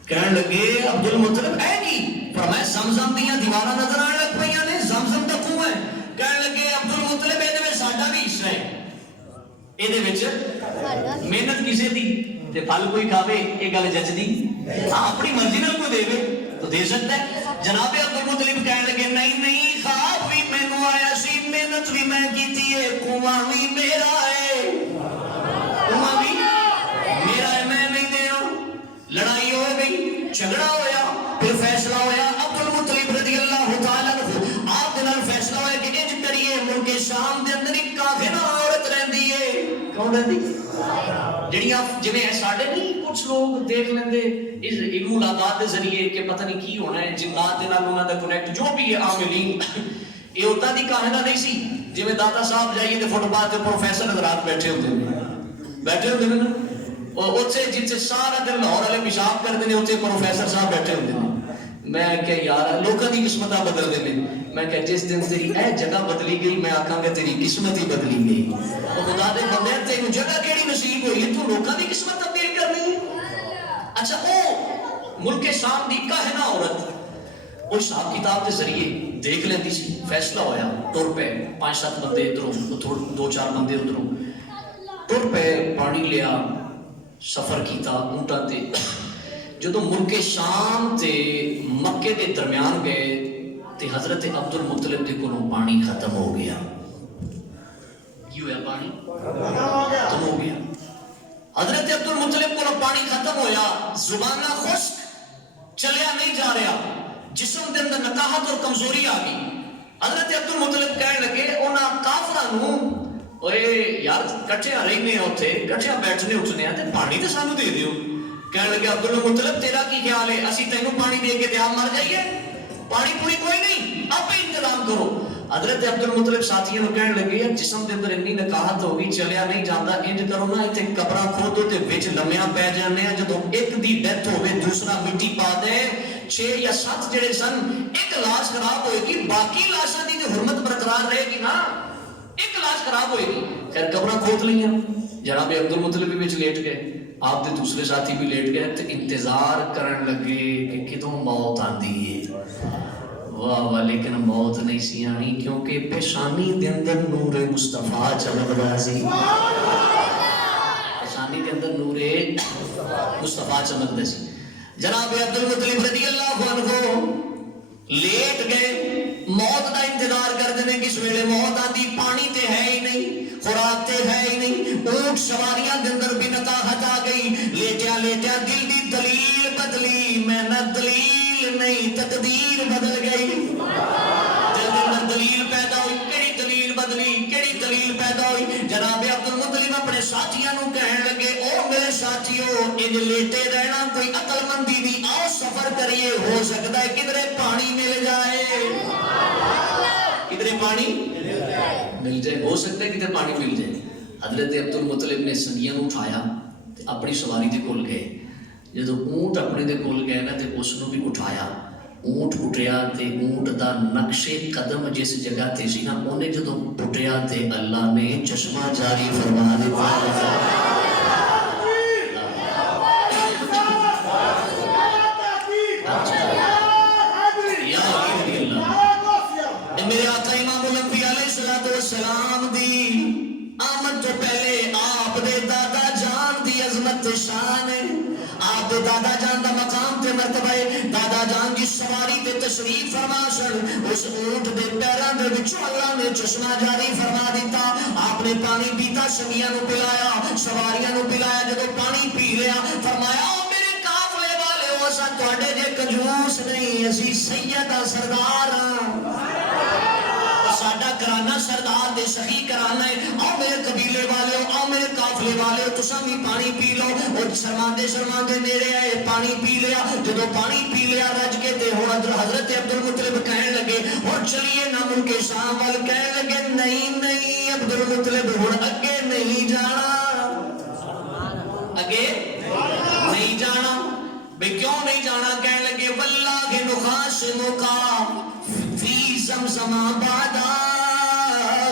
کہنے لگے عبد المطلب اے کی فرمایا زمزم دیاں دیوارہ نظر آنے لگ پئیاں نے، زمزم دا کنواں ہے، کہنے لگے عبد المطلب اے دے وچ ساڈا بھی حصہ ہے، اے دے وچ محنت کسے دی تے پھل کوئی کھاوے اے گل جچدی، ہاں اپنی مرضی نال کوئی دے تو دے سکتا ہے۔ جناب عبد المطلب کہنے لگے نہیں نہیں خواب بھی مینوں آیا سی، محنت بھی میں کیتی ہے، کنواں بھی میرا ہے، کنواں بھی میرا ہے، میں نہیں دینا۔ لڑائی ہو گئی، جھگڑا ہویا، پھر فیصلہ ہویا عبد المطلب رضی اللہ تعالیٰ عنہ آپ دے نال فیصلہ ہویا کہ انج کریے ملک شام دے اندر ایک کافرہ عورت رہندی ہے، کون رہندی جڑیاں جویں ساڈے نہیں کچھ لوگ دیکھ لیندے اس علم ملاقات دے ذریعے کہ پتہ نہیں کی ہونا ہے، جنات دے نال انہاں دا کنیکٹ جو بھی ہے عاملین، یہ اُداں دی کہنا نہیں سی جویں داتا صاحب جائیے تے فٹ پاتھ تے پروفیسر حضرات بیٹھے ہوندے نے نا، اور اتنے جتنے سارا دن لاہور والے پیشاب کرتے ہیں اتنے پروفیسر صاحب بیٹھے ہوتے ہیں۔ میں کہ یار لوگوں کی قسمت بدل دیں، میں کہ جس دن تیری اے جگہ بدلی گئی میں آکھاں گا تیری قسمت ہی بدلی گئی۔ خدا دے بندے تینوں جگہ کیڑی نصیب ہوئی ہے تو لوگوں کی قسمت تبدیل کرنی ہے۔ اچھا وہ ملک شام دی کہنا عورت وہ حساب کتاب کے ذریعے دیکھ لیندی سی، فیصلہ ہویا ٹر پے 5-7 بندے ادھروں 2-4 بندے ادھروں ٹر پے، پانی لیا، سفر کیتا اونٹاں تے، جدوں ملک شام تے مکے دے درمیان گئے تے حضرت عبد المطلب دے کولوں پانی ختم ہو گیا۔ کی ہویا؟ پانی ختم ہو گیا۔ حضرت عبد المطلب کولوں پانی ختم ہویا، زبانہ خشک، چلیا نہیں جا رہا، جسم دے اندر نکاہت اور کمزوری آ گئی۔ حضرت عبد المطلب کہنے لگے انہاں کافراں نوں اوے یار کٹھیاں رہنے ہوتے کٹھیاں بیٹھنے اٹھنے ہیں تے پانی تے سانو دے دیو۔ کہنے لگے عبد المطلب تیرا کی خیال ہے اسی تینوں پانی دے کے تے آپ مر جائیے؟ پانی پوری کوئی نہیں، آپ ہی انتظام کرو۔ حضرت عبد المطلب ساتھیوں نے کہنے لگے جسم دے اندر اتنی نکاہت ہو گئی چلیا نہیں جاندا، انج کرو نا ایتھے قبراں کھودو تے وچ لمیاں پے جانے ہیں، جدوں ایک دی ڈیتھ ہوے دوسرا مٹی پا دے، 6 یا 7 جڑے سن ایک لاش خراب ہوئے گی، باقی لاشاں دی تے حرمت برقرار رہے گی نا، ایک لاش خراب ہوئے گی۔ خیر قبراں کھود لیاں، جناب عبد المطلب بھی لیٹ گئے، آپ دے دوسرے ساتھی بھی لیٹ گئے تے انتظار کرن لگے کہ کدوں موت آندی ہے۔ واہ واہ لیکن موت نہیں سی آنی کیونکہ پیشانی دے اندر نور مصطفیٰ چمکدا سی پیشانی دے اندر نور مصطفیٰ چمکدا سی جناب عبد المطلب رضی اللہ عنہ لیٹ گئے موت دا انتظار کرتے ہیں کس ویلے موت آتی پانی تے ہے ہی نہیں خوراک تے ہے ہی نہیں اونٹ سواریاں دے اندر بھی نتاحت آ گئی لیٹیا لیٹیا دل دی دلیل بدلی میں نہ دلیل نہیں تقدیر بدل گئی دل دے اندر دلیل پیدا ہوئی کیڑی دلیل بدلی کیڑی دلیل پیدا ہوئی جناب عبد المطلب اپنے ساتھیاں نو کہن لگے او میرے ساتھیو انج لیٹے رہنا کوئی عقل مندی نہیں آؤ سفر کریے ہو سکتا ہے کدھرے پانی مل جائے کدھرے پانی مل جائے ہو سکتا ہے کدھر پانی مل جائے حضرت عبد المطلب نے سنگیاں نو اٹھایا اپنی سواری دے کول گئے جدو اونٹ اپنے دے کول گئے نا تے اس نو بھی اٹھایا اونٹ اٹھیا تے اونٹ دا نقش قدم جس جگہ تے سی نا اونے جدو اٹھیا تے اللہ نے چشمہ جاری فرما دیا میرے آقا امام الانبیاء علیہ السلام دی آمد تو پہلے آپ دے دادا جان دی عظمت شان ہے آپ دے دادا جان دا مقام تے مرتبہ ہے دادا جان کی سواری تے تشریف فرما سن اس اونٹ دے پیران دے وچوں اللہ نے چشمہ جاری فرما دیتا آپ نے پانی پیتا سنگیاں نو پلایا سواریاں نو پلایا جدو پانی پی لیا فرمایا او میرے قافلے والے ہو اسا تواڈے جے کنجوس نہیں اسی سیدہ سردار ساڈا کرانا سردار دے سخی کرانا ہے آؤ میرے قبیلے والے ہو آؤ میرے قافلے والے ہو تساں بھی پانی پی لو اور شرماندے شرماندے نیڑے آئے پانی پی لیا جدو پانی پی لیا رج کے تے ہن حضرت عبد المطلب کہنے لگے اور چلیے نہ ملک شام وال کہنے لگے نہیں نہیں عبد المطلب ہن اگے نہیں جانا اگے نہیں جانا بھئی کیوں نہیں جانا کہنے لگے واللہ نخاشمکا فی زمزم آبادا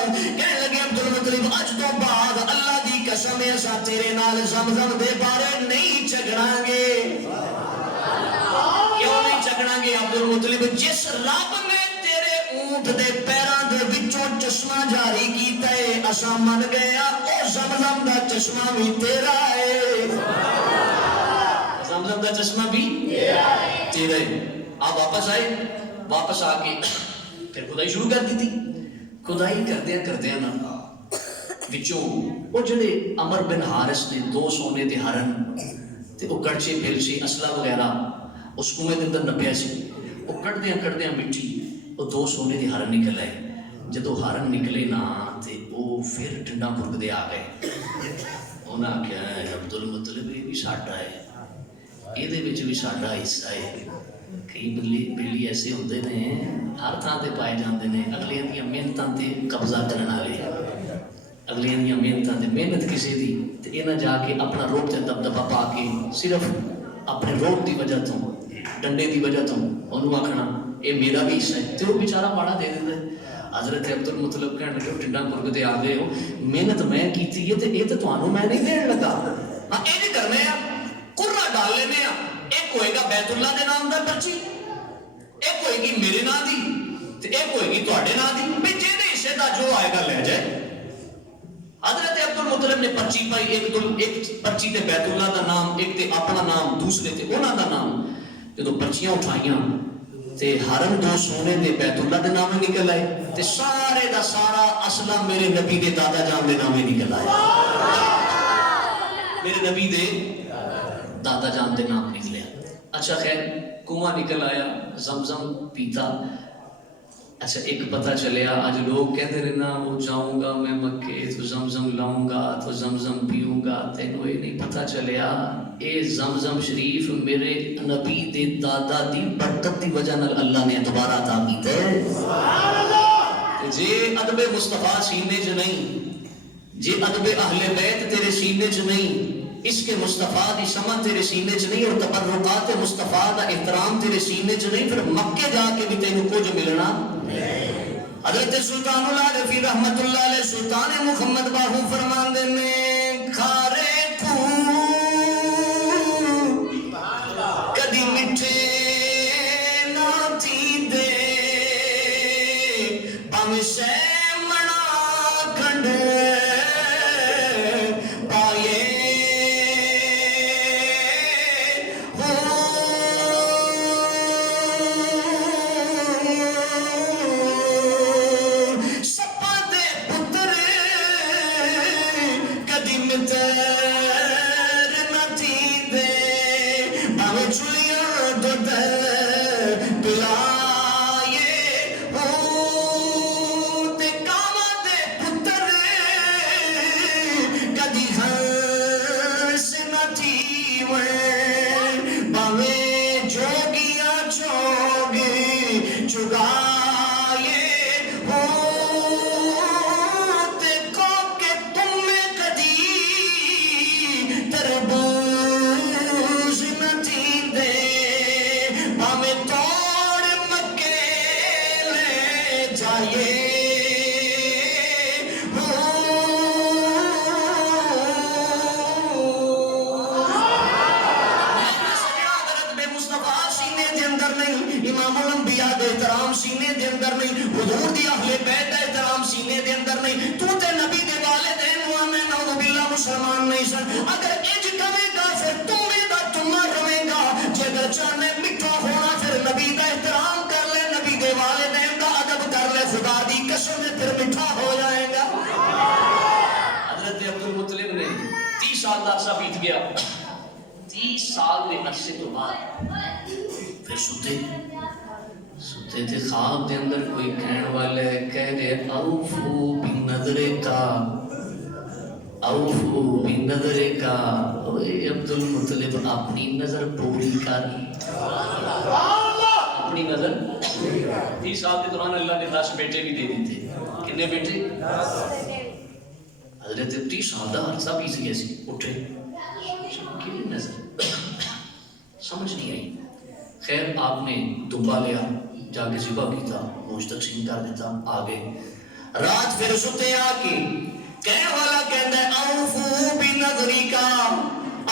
کہنے لگے عبد المطلب اج تو بعد اللہ دی قسم ایسا تیرے نال زمزم دے بارے نہیں جھگڑاں گے کیوں نہیں جھگڑاں گے عبد المطلب جس رب نے تیرے اونٹ دے پیراں دے وچوں چشمہ جاری کیتا ہے اساں من گیا او زمزم دا چشمہ بھی تیرا ہے زمزم دا چشمہ بھی تیرا ہے آپ واپس آئے واپس آ کے پھر خدائی شروع کر دی تھی خدائی کردیا نا وچوں وہ جڑے عمر بن حارث نے 2 سونے دے ہرن تے وہ کڑچے پھلچے اسلحہ وغیرہ اس کنویں دے اندر نپیا سی وہ کردیا مٹی وہ 2 سونے دے ہرن نکل آئے جدو ہرن نکلے نا تے وہ پھر ٹنڈا مرگ دے آ گئے انہاں کیا ہے عبد المطلب یہ بھی ساڈا ہے یہ دے وچ بھی ساڈا حصہ ہے کئی بلی ایسے ہوتے ہیں ہر تھان تے پائے جاندے نے اگلیاں دیاں محنتاں تے قبضہ کرن والے اگلیاں دیاں محنتاں تے محنت کسی دی تے یہ نہ جا کے اپنا روپ تے دبدبا پا کے صرف اپنے روپ دی وجہ تو ڈنڈے دی وجہ تو انہوں آکھنا اے میرا بھی حصہ ہے تے وہ بیچارہ ماڑا دے دیتا ہے حضرت عبد المطلب کہنے لگے ٹنڈا مرغ دے آ گئے ہو محنت میں کیتی ہے تے اے تے تانوں میں نہیں دین لگا ہاں اے نہیں کرنے آ قرہ ڈال لینے آ ایک ہوئے گا بیت اللہ دے نام دا پرچی ایک ہوئے گی میرے نام دی تے ایک ہوئے گی تواڈے نام دی بے جے دے حصے دا جو آئے گا لے جائے حضرت عبد المطلب نے پرچی پائی ایک پرچی تے بیت اللہ دا نام ایک تے اپنا نام دوسرے تے انہاں دا نام جدو پرچیاں اٹھائیاں تے ہرن 2 سونے دے بیت اللہ دے نام نکل آئے تے سارے دا سارا اسلحہ میرے نبی دے دادا جان دے نام نکل آئے میرے نبی دے دادا جان دے نام نکلے اچھا خیر کنواں نکل آیا زمزم پیتا اچھا ایک پتہ چلیا آج لوگ کہتے رہنا وہ جاؤں گا میں مکے تو زمزم لاؤں گا تو زمزم پیوں گا تینوں یہ نہیں پتہ چلیا اے زمزم شریف میرے نبی دے دادا دی برکت دی وجہ نال اللہ نے دوبارہ عطا کیتا ہے جے ادب مصطفیٰ سینے چ نہیں جے ادب اہل بیت تیرے سینے چ نہیں عشق مصطفیٰ دی سمجھ تیرے سینے چ نہیں اور تبرکات مصطفیٰ دا احترام تیرے سینے چ نہیں پھر مکے جا کے بھی تینوں کچھ ملنا حضرت سلطان العارفین رحمت اللہ علیہ سلطان محمد باہو فرماندے نے کھارے کو کدی مٹھے نہ تھی دے پائے سپا دے پتر کدی متر نہ تھی دے باوے چلیاں دودھ پلائے تے کاما دے پتر کدی ہنس نہ تھی باوے جوگیاں چوگے چگائے تے کو کہ تم میں کدی تربوز نہ تھی دے باوے توڑ مکے لے جائے امام الانبیاء دے احترام سینے دے اندر نہیں، حضور دی اہل بیت دے احترام سینے دے اندر نہیں، تو تے نبی دے والدین میں نعوذ باللہ مسلمان نہیں سن. اگر اج کرے گا پھر تمہیں دا تمہ رہے گا، جے اگر چاہنے مٹھا ہونا پھر نبی دا احترام کر لے، نبی دے والدین دا ادب کر لے، خدا دی قسم ہے پھر مٹھا ہو جائے گا. حضرت عبدالمطلب نے 30 سال دا عرصہ بیت گیا، 30 سال دے عرصے تو بعد پھر ستے تھے خواب دے اندر کوئی کہنے والے کہہ رہے اوفو بنظر کا اوفو بنظر کا. اوے عبدالمطلب اپنی نظر پوری کر، اپنی نظر. 30 سال کے دوران اللہ نے 10 بیٹے بھی دے دیتے. کتنے بیٹے؟ حضرت 30 سال دا عرصہ بیت گیا سی. اٹھے کتنی نظر سمجھ نہیں آئی. خیر آپ نے دبا لیا، جا کے ذبح کیتا، گوشت تقسیم کر دیتا، آگے رات پھر ستے آ کے کہنے والا کہتا ہے اوفو بنظری کا.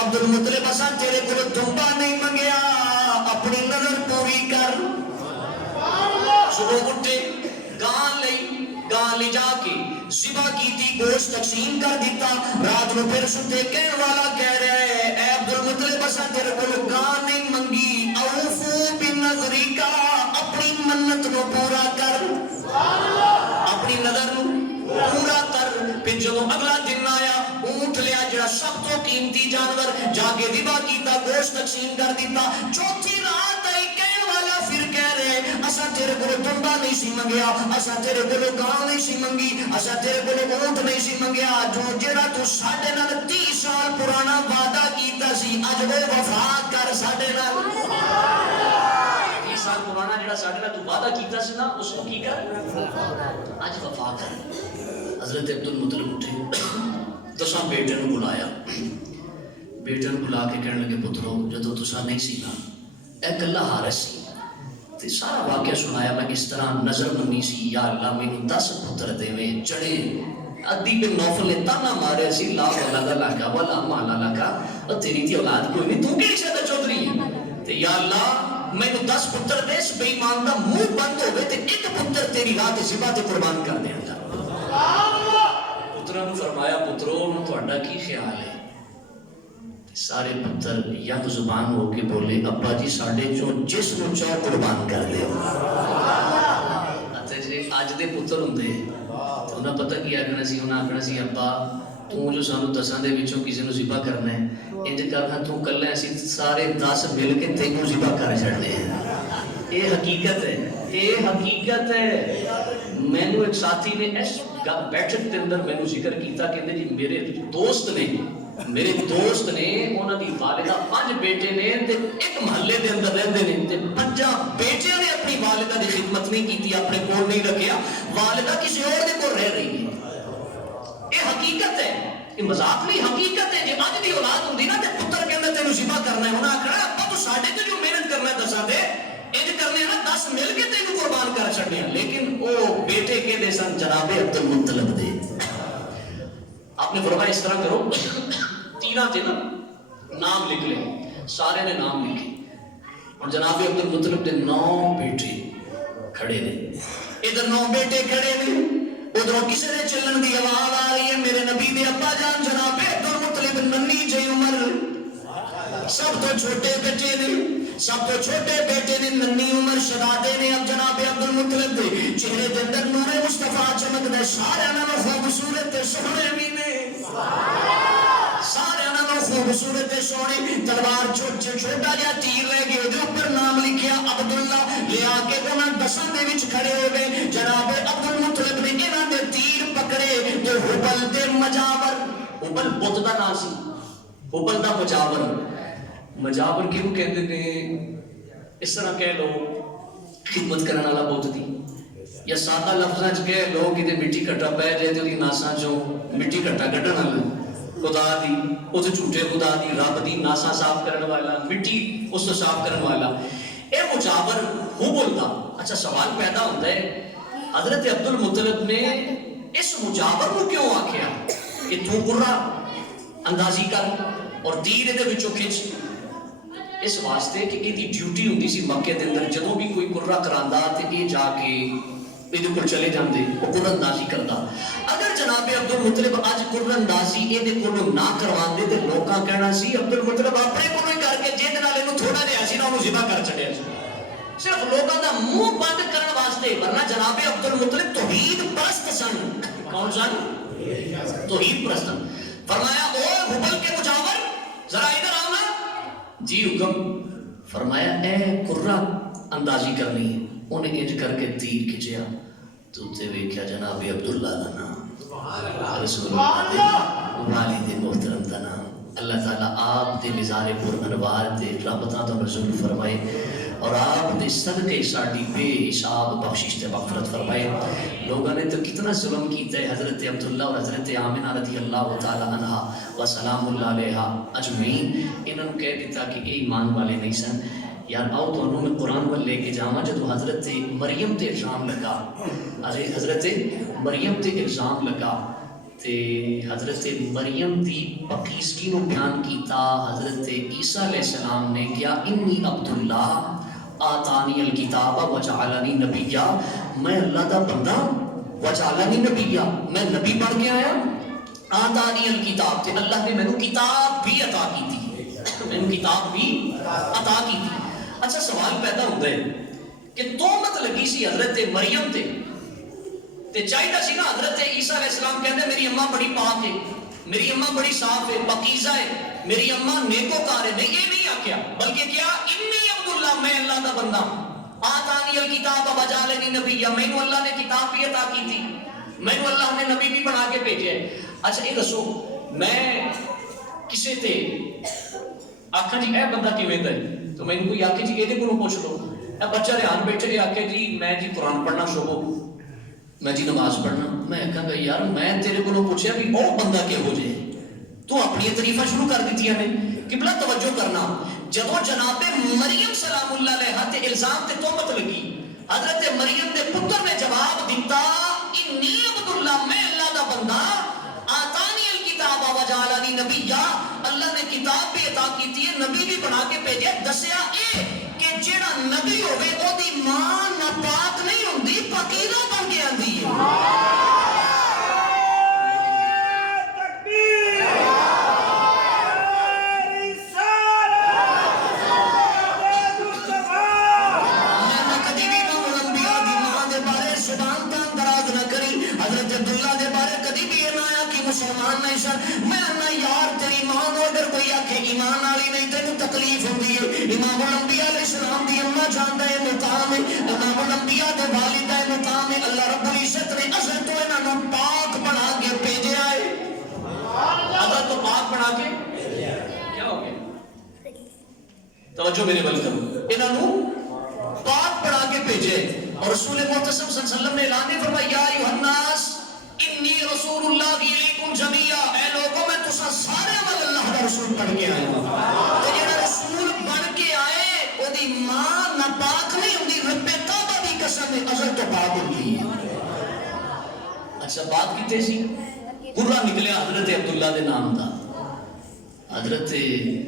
عبدالمطلب اسا تیرے کو دبا نہیں منگیا، اپنی نظر پوری کر. صبح اٹھے گان لے جا کے ذبح کیتی، گوشت تقسیم کر دیتا. رات میں پھر ستے کہنے والا کہہ رہے اے عبدالمطلب اسا تیرے کو گان نہیں منگی، اوفو بنظری کا، اپنی منت کو پورا کر، اپنی نظر کو پورا کر. پھر جب اگلا دن آیا اونٹ لیا جڑا سب تو قیمتی جانور، جا کے ذبح کیتا، گوشت تقسیم کر دیتا. چوتھی رات آئی کہنے والا پھر کہہ رہے اسا تیرے کو ڈنڈا نہیں سی منگیا، اسا تیرے کو گاں نہیں سی منگی، اسا تیرے کو اونٹ نہیں سی منگیا. جو جڑا تو ساڈے نال 30 سال پرانا وعدہ کیتا سی اج وہ وفا کر ساڈے نال. 30 سال پرانا جڑا ساڈے نال تو وعدہ کیتا سی نا اس کو کی کر اج وفا کر. حضرت عبدالمطلب اٹھے، 10 بیٹے نو بلایا، بیٹے نو بلا کے کہنے لگے پترو جدو تسا نہیں سی نا اے کلا حارث سی تے سارا واقعہ سنایا میں کس طرح نظر منی سی، یا اللہ مینوں 10 پتر دیویں. چڑے عدی بن نوفل نے تانا ماریا سی لا ولد لکا ولا مال لکا، اور تیری تھی اولاد کوئی نہیں، تو کیڑی شے دا چودھری ہے؟ تے یا اللہ مینوں 10 پتر دے، اس بے ایمان دا منہ بند ہوے تے ایک پتر تیری راہ تے ذبح تے قربان کر دے. پتراں نوں فرمایا پترو تہاڈا کی خیال ہے؟ سارے پتر یک زبان ہو کے بولے ابا جی ساڈے چوں جس نوں چاہو قربان کر دے. تے جے اج دے پتر ہوندے تے انہاں پتہ کی آکھنا سی، انہاں آکھنا سی ابا تو جو سانو 10 دے وچوں کسی نوں ذبح کرنا ہے انج کرنا تو کلا اسی سارے 10 مل کے تینوں ذبح کر چھڑنے ہیں. یہ حقیقت ہے، یہ حقیقت ہے. مینوں ایک ساتھی نے اس بیٹھک کے اندر مینوں ذکر کیتا کہ جی میرے دوست نے انہاں دی والدہ 5 بیٹے نے تے ایک محلے دے اندر رہندے نے تے 5 بیٹیاں نے اپنی والدہ دی خدمت نہیں کیتی، اپنے کول نہیں رکھیا، والدہ کسی اور دے کول رہ رہی ہے. یہ حقیقت ہے، یہ مذاق نہیں، حقیقت ہے. جی اج دی اولاد ہوندی نا تے پتر کہندا تینوں ذبح کرنا ہے، انہاں آکھنا ابا تو ساڈے تے جو محنت کرنا ہے 10 دے انج کرنے نا 10 مل کے تینوں قربان کر چھڈنے. لیکن او بیٹے کہندے سن جناب عبدالمطلب دے. آپ نے فرمایا اس طرح کرو، تینوں تے نا نام لکھ لیں. سارے نے نام لکھے اور جناب عبدالمطلب دے 9 بیٹے کھڑے نے. ادھر 9 بیٹے کھڑے نے، ادھر کسی نے چلن دی آواز ننی جی عمر سب تو چھوٹے بیٹے نے ننی عمر شہزادے نے اب جناب عبد المطلب دے چہرے دے اندر نور مصطفیٰ چمکدا سارے نالوں خوبصورت تے سوہنے بھی نے سارے نالوں خوبصورت تے سوہنے تلوار چھوٹا جہا تیر لے کے دے اوپر نام لکھیا عبداللہ لیا کے انہاں دساں دے وچ کھڑے ہو گئے جناب عبد المطلب نے انہاں دے تیر پکڑے تے حبل تے مجاور حبل بت دا نام سی حبل دا مجاور کیوں کہتے ہیں اس طرح کہہ لو خدمت کرنے والا بت دی یا سادہ لفظاں چ کہہ لو کہ مٹی کٹا پے جائے تے دی ناساں چوں مٹی کٹا کڈن والا خدا دی اس جھوٹے خدا دی رب دی ناساں صاف کرنے والا مٹی اس کو صاف کرنے والا اے مجاور ہو بولدا اچھا سوال پیدا ہوتا ہے حضرت عبد المطلب نے اس مجاور کو کیوں آکھیا کہ تو قرہ اندازی کر اور تیر دے وچوں کھچ اس واسطے کہ یہ ڈیوٹی ہوندی سی مکے دے اندر جدوں بھی کوئی قرہ کراندا تے یہ جا کے یہ کول چلے جاندے وہ قرہ اندازی کردا اگر جناب عبد المطلب اج قرہ اندازی یہ کولوں نہ کرواندے تے لوکاں کہنا سی عبد المطلب اپنے کولوں ہی کر کے جہد نال اینوں تھوڑا جہا سی نہ ذبح کر چھڈیا سی صرف لوکاں دا منہ بند کرن واسطے ورنہ جناب عبد المطلب توحید پرست سن کون سن توحید پرست فرمایا او حبل کے مجاور ذرا ادھر آؤ نا جی حکم فرمایا اے قرہ اندازی کرنی ہے انہیں انج کر کے تیر کھچیا تو تے ویکھیا جناب عبداللہ دا نام رسول اللہ دے والد محترم دا نام اللہ تعالیٰ آپ دے مزار پر انوار دے رحمتاں تو نزول فرمائے اور آپ دے صدقے ساڈی بے حساب بخشش تے مغفرت فرمائے لوگوں نے تو کتنا ظلم کیتا ہے حضرت عبداللہ اور حضرت آمنہ رضی اللہ تعالیٰ عنہ و سلام اللہ علیہ اجمعین انہوں نے کہہ دیتا کہ اے ایمان والے نہیں سن یار آؤ تو انہوں نے قرآن وال لے کے جاما جدو حضرت مریم تے الزام لگا حضرت مریم تے الزام لگا تے حضرت مریم دی پاکیزگی نو بیان کیتا حضرت عیسیٰ علیہ السلام نے کیا انی عبداللہ آتانی الکتاب وجعلنی نبیہ میں اللہ دا بندہ وجعلنی نبیہ میں نبی بن کے آیا آتانی الکتاب تے اللہ نے میں کتاب بھی عطا کی تھی میں کتاب بھی عطا کی تھی اچھا سوال پیدا ہوتا ہے کہ تومت لگی سی حضرت مریم تے چاہیے سی نا حضرت عیسیٰ علیہ السلام کہتے ہیں میری اماں بڑی پاک ہے میری اماں بڑی صاف ہے پاکیزہ ہے میری اماں نیکوکار ہے نہیں یہ نہیں آکھیا بلکہ کیا انی عبداللہ میں اللہ دا بندہ آتانی الکتاب وجعلنی نبیہ میں نے اللہ نے کتاب بھی عطا کی تھی میں نے اللہ نے نبی بھی بنا کے بھیجے ہے اچھا یہ دسو میں کسے تے آکھا جی اے بندہ کیویں دا ہے تو میں کوئی آکھے جی یہ کولوں پوچھ لو اے بچہ ریحان بیٹھے یہ آکھے جی میں جی قرآن پڑھنا شروع میں جی نماز پڑھنا میں کہا گا یار میں تیرے کو پوچھا بھی او بندہ کیا ہو جائے تو اپنی طریفہ شروع کر دیتی ہے قبلہ توجہ کرنا جدو جناب مریم سلام اللہ علیہ تے الزام تے تومت لگی حضرت مریم نے پتر نے جواب دیتا انی عبداللہ میں اللہ دا بندہ آتانی الکتاب وجعلنی نبیہ اللہ نے کتاب بھی عطا کی تھی نبی بھی بنا کے بھیجے دسیا اے کہ جیڑا نبی ہوئے او دی ماں ناپاک نہیں ہوندی پاکیزہ بن کے آندی ہے مسلمان نہیں سر میں انہا یار تیری ایمان ہو اگر کوئی آکھے ایمان آلی نہیں تینو تکلیف ہوندی ہے امام الانبیاء علیہ السلام دی اممہ جاندہ ہے مقام ہے امام الانبیاء دے والدہ ہے مقام ہے اللہ رب العزت نے اصل تو انہوں پاک بنا کے بھیجے آئے اگر تو پاک بنا کے کیا ہو گیا توجہ میرے بل کرو انہوں پاک بنا کے بھیجے اور رسول محتسم صلی اللہ علیہ وسلم نے اعلان فرمایا یا ایھا الناس انی رسول اللہ علیکم جمیعا اے لوگوں میں تسا سارے وال اللہ کا رسول بن کے آئے تو جڑا رسول بن کے آئے وہ دی ماں ناپاک نہیں ہوندی رب کعبہ دی قسم ازل تو پاک ہوندی ہے اچھا بات کیتے سی قرہ نکلیا حضرت عبداللہ دے نام دا حضرت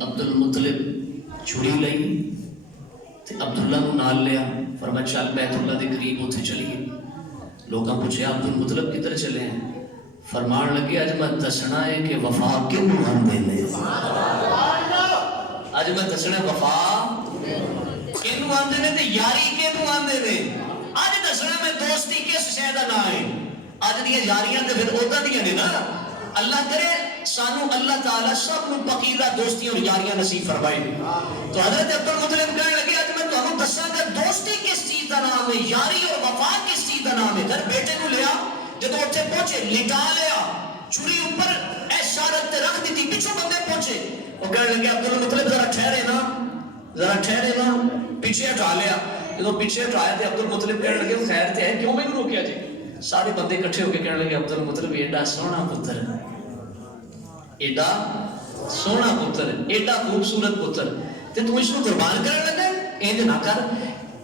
عبد المطلب چھڑی لئی تے عبداللہ نو نال لیا فرمایا چل بیت اللہ دے قریب اتھے چلیے لوگاں پوچھے عبد المطلب کدھر چلے ہیں فرمان لگے اج میں دسنا ہے کہ وفا کیوں آندے نے، اج میں دسنا وفا کیوں آندے نے تے یاری کیوں آندے نے، اج دسنا میں دوستی کس شے دا نام ہے۔ اج دی یاریاں تے پھر اودا دیاں نے نا، اللہ کرے سانو اللہ تعالی سب نو پکیزہ دوستیاں اور یاریاں نصیب فرمائے۔ تو حضرت عبدالمطلب کہنے لگے اج میں تانوں دساں گا دوستی کس چیز دا نام ہے، یاری اور وفا کس چیز دا نام ہے۔ گھر بیٹے نو لیا، جدو اتنے پہنچے لٹا لیا، چھری اوپر اشارت رکھ دی تھی، پیچھے بندے پہنچے، وہ کہنے لگے عبدالمطلب ذرا ٹھہرے نا، ذرا ٹھہرے نا، پیچھے ہٹا لیا۔ جدو پیچھے ہٹایا تو عبدالمطلب کہنے لگے خیر تے ہے کیوں میں روکیا جی؟ سارے بندے اکٹھے ہو کے کہنے لگے عبدالمطلب ایڈا سونا پتر، ایڈا سونا پتر، ایڈا خوبصورت پتر، تے تو اس کو قربان کرنے لگا، اینج نہ کر،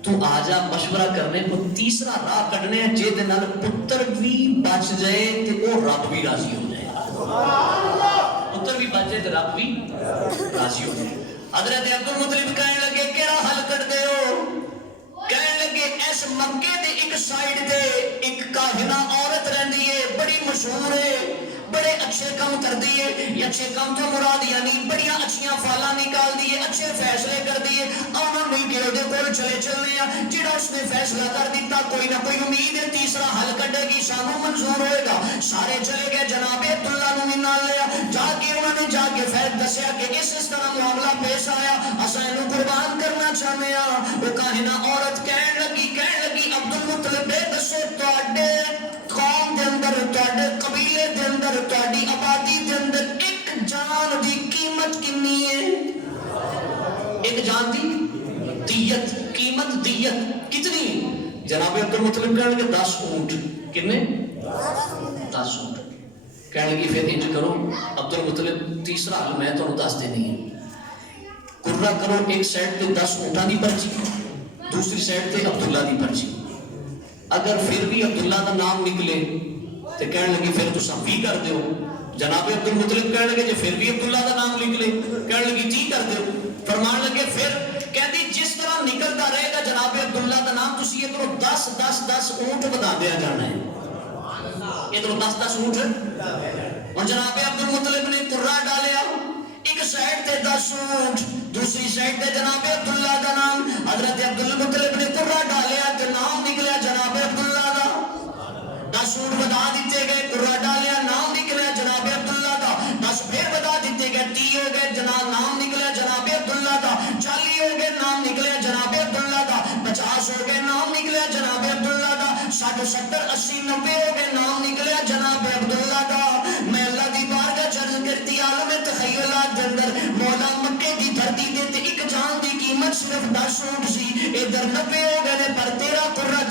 تو آجا مشورہ کرنے کو تیسرا راہ کٹنے ہیں جے دے نال پتر بھی بچ جائے تے او رب بھی راضی ہو جائے، پتر بھی بچ جائے تے رب بھی راضی ہو جائے۔ حضرت عبدالمطلب کہنے لگے کیڑا حل کر دے ہو؟ کہنے لگے اس مکے دے ایک سائیڈ دے ایک کاہنہ عورت رہندی ہے، بڑی مشہور ہے، بڑے اچھے کام کر دیئے، یہ اچھے کام تو مراد یعنی بڑیاں اچھیاں فالا نکال دیئے، اچھے فیصلے کر دیئے، آنا نہیں کہ دے کول چلے چلنے ہیں، جڑا اس نے فیصلہ کر دیتا کوئی نہ کوئی امید ہے تیسرا حل کٹے گی سانو منظور ہوئے گا۔ سارے چلے گئے، جناب عبداللہ نو نال لیا، جا کے انہوں نے جا کے فیض دسیا کہ اس طرح معاملہ پیش آیا، اساں انہوں قربان کرنا چاہنے ہیں۔ وہ کاہنہ عورت کہنے لگی عبدالمطلب بے دسو تواڈے قوم دے اندر، تواڈے قبیلے دے اندر، تواڈی آبادی دے اندر ایک جان دی قیمت کنی ہے؟ ایک جان دی دیت، قیمت دیت کتنی ہے؟ جناب عبدالمطلب کہنے لگے 10 اونٹ۔ کتنے؟ 10 اونٹ۔ کہنے لگی پھر انج کرو عبدالمطلب تیسرا حل میں تو دس دینی ہے، قرہ کرو ایک سائڈ پہ 10 اونٹاں دی پرچی، دوسری سائڈ پہ عبداللہ دی پرچی، اگر پھر بھی عبداللہ دا نام نکلے تو کہنے لگی پھر تو سب بھی کر دیو۔ جناب عبدالمطلب کہنے لگے جی پھر بھی عبداللہ دا نام نکلے، کہنے لگی جی کر دیو۔ فرمان لگے پھر کہتی جس طرح نکلتا رہے گا جناب عبداللہ دا نام تسی ادھروں 10 اونٹ بتا دیا جانا ہے، ادھروں 10 اونٹ۔ اور جناب عبدالمطلب نے قرہ ڈالیا، ایک سائڈ تے 10 اونٹ، دوسری سائڈ تے جناب عبداللہ دا نام۔ حضرت عبدالمطلب نے قرہ ڈالیا تے نام نکلیا جناب عبداللہ دا، 10 اونٹ بتا دیتے گئے، قرہ ڈالیا نام نکلیا جناب عبداللہ دا، 10 پھر بتا دیتے گئے، 30 ہو گئے جناب نام نکلیا جناب عبداللہ دا، 40 ہو گئے نام نکلیا جناب عبداللہ دا، 50 ہو گئے نام نکلیا جناب عبداللہ دا، 60 70 80 90 ہو گئے نام نکلیا جناب عبداللہ دا۔ میں اللہ دی بارگاہ چرز کرتی عالم تخیلات دے اندر مولا مکے دی دھرتی دے تے ایک جان دی قیمت صرف 10 اونٹ سی، ادھر 90 ہو گئے پر تیرا قرہ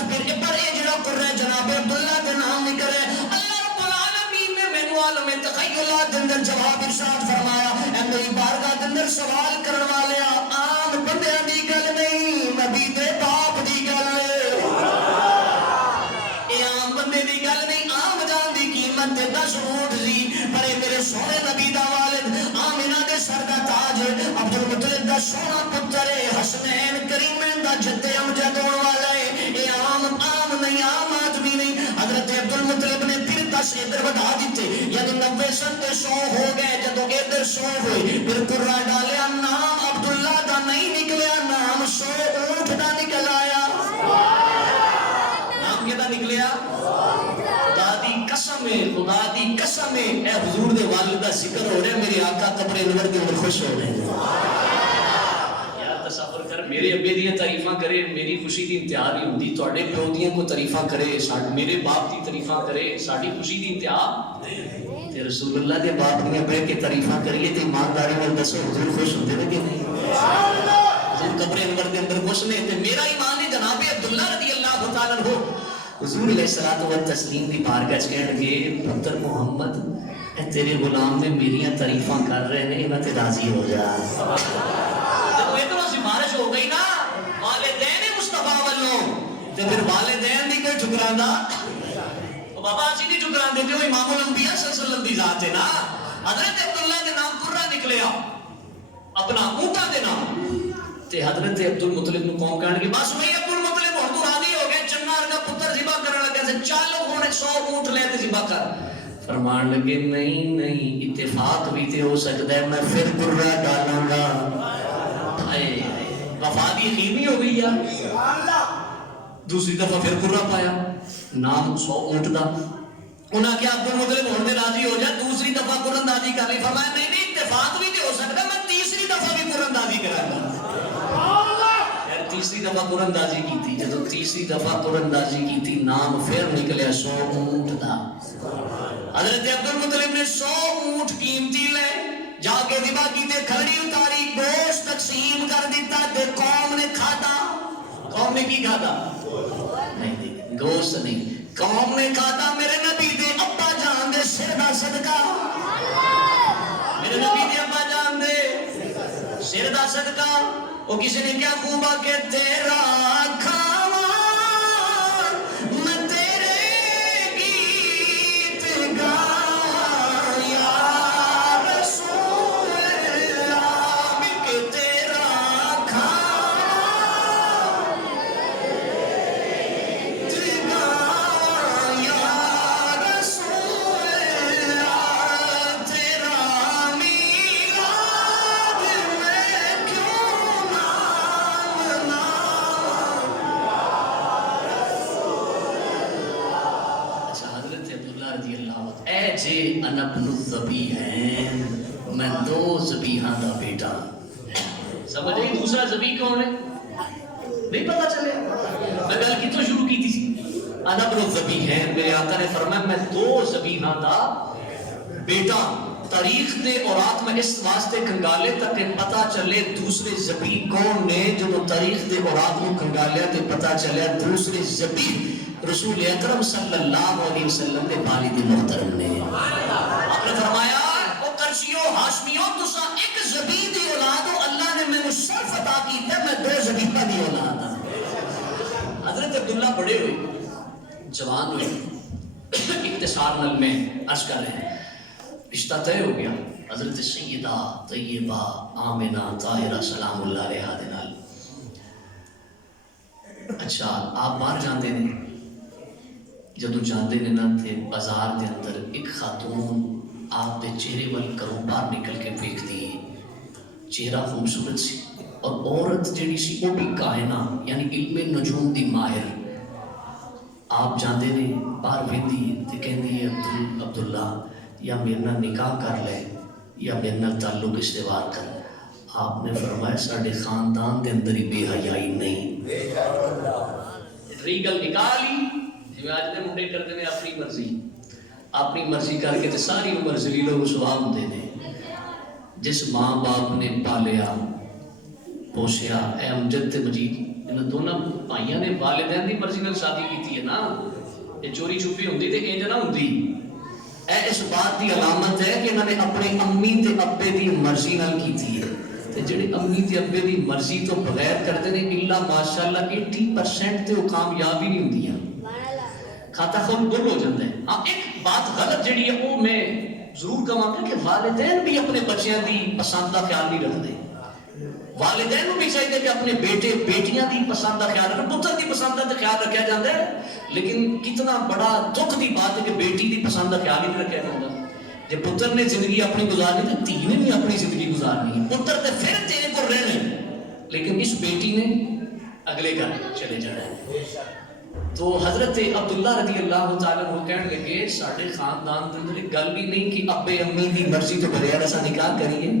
پر اے جڑا قرہ جناب عبداللہ دے نام نکلے۔ اللہ رب العالمین نے مینوں عالم تخیلات دے اندر جواب ارشاد فرمایا، اے میری بارگاہ دے اندر سوال کرن والیا عام بندیاں دی گل نہیں، نبی دے باپ دی گل ہے، اے عام بندے دی گل نہیں، عام جان دی قیمت تے 10 اونٹ سی، پر اے میرے سونے نبی دا والد آمینہ دے سر دا تاج عبدالمطلب دا سونا پتر ہے، حسنین کریمین دا جد امجد ہون والا ہے، اے عام نہیں، عام آدمی نہیں۔ حضرت عبدالمطلب نے پھر 10 ادھر بتا دیتے، یعنی 90 سنتے 100 ہو گئے، جدو ادھر 100 ہوئے پھر قرہ ڈالیا، نام عبداللہ دا نہیں نکلیا، نام 100 اونٹ دا نکل آیا۔ نام کیا دا نکلیا؟ خدا دی قسم ہے، خدا دی قسم ہے، اے حضور دے والدہ ذکر ہو رہے میرے آقا قبر انور کے اندر خوش ہو رہے ہیں۔ یا تصور کر میرے ابے دیاں تعریفاں کرے، میری خوشی دی انتہا نہیں ہوندی، تواڈے پیو دیاں کو تعریفاں کرے، میرے باپ دی تعریفاں کرے، ساڈی خوشی دی انتہا تے رسول اللہ دے باپ دیاں بہ کے تعریفاں کریے تے ایمانداری نال دسو حضور خوش ہوندے نے کہ نہیں؟ حضور قبر انور دے اندر خوش نے تے میرا ایمان ہے جناب عبداللہ رضی اللہ تعالیٰ عنہ حضور علیہ الصلوۃ والتسلیم دی بارگاہ وچ کہن لگے پتر محمد اے تیرے غلام نے میریاں تعریفاں کر رہے نے، انہاں تے راضی ہو جا۔ جب ادھروں سفارش ہو گئی نا والدین مصطفیٰ والوں تے پھر والدین دی کوئی ٹھکراندا بابا اسی نہیں ٹھکراندے تے وہ امام الانبیاء صلی اللہ علیہ وسلم دی ذات ہے نا۔ حضرت عبداللہ دے نام قرہ نکلیا اپنا اونٹاں دے نام تے حضرت عبدالمطلب نو قوم کہن لگی بس بھائی عبدالمطلب ہن تو راضی ہو گئے، چنگا ورگا پتر ذبح کرن لگا تے چل ہن 100 اونٹ لے تے ذبح کر۔ فرمان لگے نہیں نہیں اتفاق بھی تے ہو سکتا ہے میں پھر کرا ڈالاں گا. وفا دی یقین نہیں ہو گئی یار. دوسری دفعہ پھر کرا پایا نام 100 اونٹ دا. انہاں کیا عبد المطلب ہونے دے راضی ہو جائے. دوسری دفعہ قرآن دازی کر لی. فرمایا نہیں نہیں اتفاق بھی تے ہو سکتا ہے میں تیسری دفعہ بھی قرآن دازی کرا گا. تیسری دفعہ قرآن دازی کی تھی. جب تیسری دفعہ قرآن دازی کی تھی نام پھر نکلیا 100 اونٹ دا. حضرت عبد المطلب نے 100 اونٹ قیمتی لے جا کے ذبح کیتے کھڑی اتاری گوشت تقسیم کر دیتا تے قوم نے کھادا. قوم نے کی کھادا؟ نہیں گوشت نہیں. قوم نے کھادا میرے نبی دے ابا جان دے سر دا صدقہ. میرے نبی دے ابا جان دے سر دا صدقہ. وہ کسی نے کیا خوبا کہ تیرا کھاوا میں تیرے گیت گایا یا رسول اللہ. کہ تیرا کھاوا گایا رسول اللہ. تیرا میلاد میں کیوں نہ مناواں. اچھا حضرت عبداللہ رضی اللہ عنہ اے جے انا ابن الذبیحین میں 2 ذبیحاں دا بیٹا. سمجھ آئی دوسرا ذبیح کون ہے؟ نہیں پتا چلے. میں گل کتوں شروع کی تھی. انا ابن الذبیحین میرے آقا نے فرمایا میں 2 ذبیحاں دا بیٹا. تاریخ دے اورات میں اس واسطے کنگالے تاکہ پتا چلے دوسرے ذبیح کون نے. جب تاریخ دے اورات کو کنگالیا تے پتا چلیا دوسرے ذبیح رسول اکرم صلی اللہ علیہ وسلم کے والد محترم نے. آپ نے فرمایا او قرشیو ہاشمیو تساں ایک ذبیح دی اولاد ہو. اللہ نے مینوں شرف عطا کیتا میں 2 ذبیحاں دی اولاد ہاں. حضرت عبداللہ بڑے ہوئے جوان ہوئے. اختصار نل میں عرض کر رہے ہیں رشتہ طے ہو گیا. حضرت سیدہ طیبہ آمنہ طاہرہ سلام اللہ علیہا دے نال. اچھا آپ باہر جاندے نے جدو جاندے نے نا تے بازار دے اندر ایک خاتون آپ دے چہرے وال کروں باہر نکل کے ویکھ دی. چہرہ خوبصورت سی اور عورت جڑی سی وہ بھی کائنہ یعنی علم نجوم دی ماہر. آپ جاندے نے باہر ویندی تے کہندی ہے عبداللہ یا میرے نال نکاح کر لے یا میرے نال تعلق استوار کر. آپ نے فرمایا ساڈے خاندان دے اندر ہی بے حیائی نہیں. ریگل نکاح لی جی آج دے منڈے کرتے ہیں اپنی مرضی کر کے تے ساری عمر ذلیل و رسوا ہوندے نے. جس ماں باپ نے پالیا پوسیا اے امجد تے مجید انہاں دونوں بھائیاں نے والدین دی مرضی نال شادی کیتی ہے نا. یہ چوری چھپی ہوندی تے انج نہ ہوندی. اے اس بات دی علامت ہے کہ انہوں نے اپنے امی تے ابے دی مرضی نال کیتی ہے. تے جڑے امی تے ابے دی مرضی تو بغیر کرتے نے الا ماشاءاللہ 80% تے وہ کامیاب ہی نہیں ہوندیاں. کھاتا خون گل ہو جاتا ہے. ہاں ایک بات غلط جڑی ہے وہ میں ضرور کہاں کہ والدین بھی اپنے بچیاں دی پسند کا خیال نہیں رکھتے. والدین کو بھی چاہیے کہ اپنے بیٹے بیٹیاں دی پسند کا خیال رکھیں. پتر دی پسند کا خیال رکھا جاتا ہے لیکن کتنا بڑا دکھ دی بات ہے کہ بیٹی دی پسند کا خیال ہی نہیں رکھا جاتا. جب پتر نے زندگی اپنی گزارنی تو دھی نے بھی اپنی زندگی گزارنی ہے. پتر تے پھر تیرے کو رہنے لیکن اس بیٹی نے اگلے گھر چلے جانا ہے. تو حضرت عبداللہ رضی اللہ تعالیٰ وہ کہنے لگے ساڑھے خاندان کے اندر گل بھی نہیں کہ ابے امی دی مرضی تو بغیر ایسا نکاح کریے.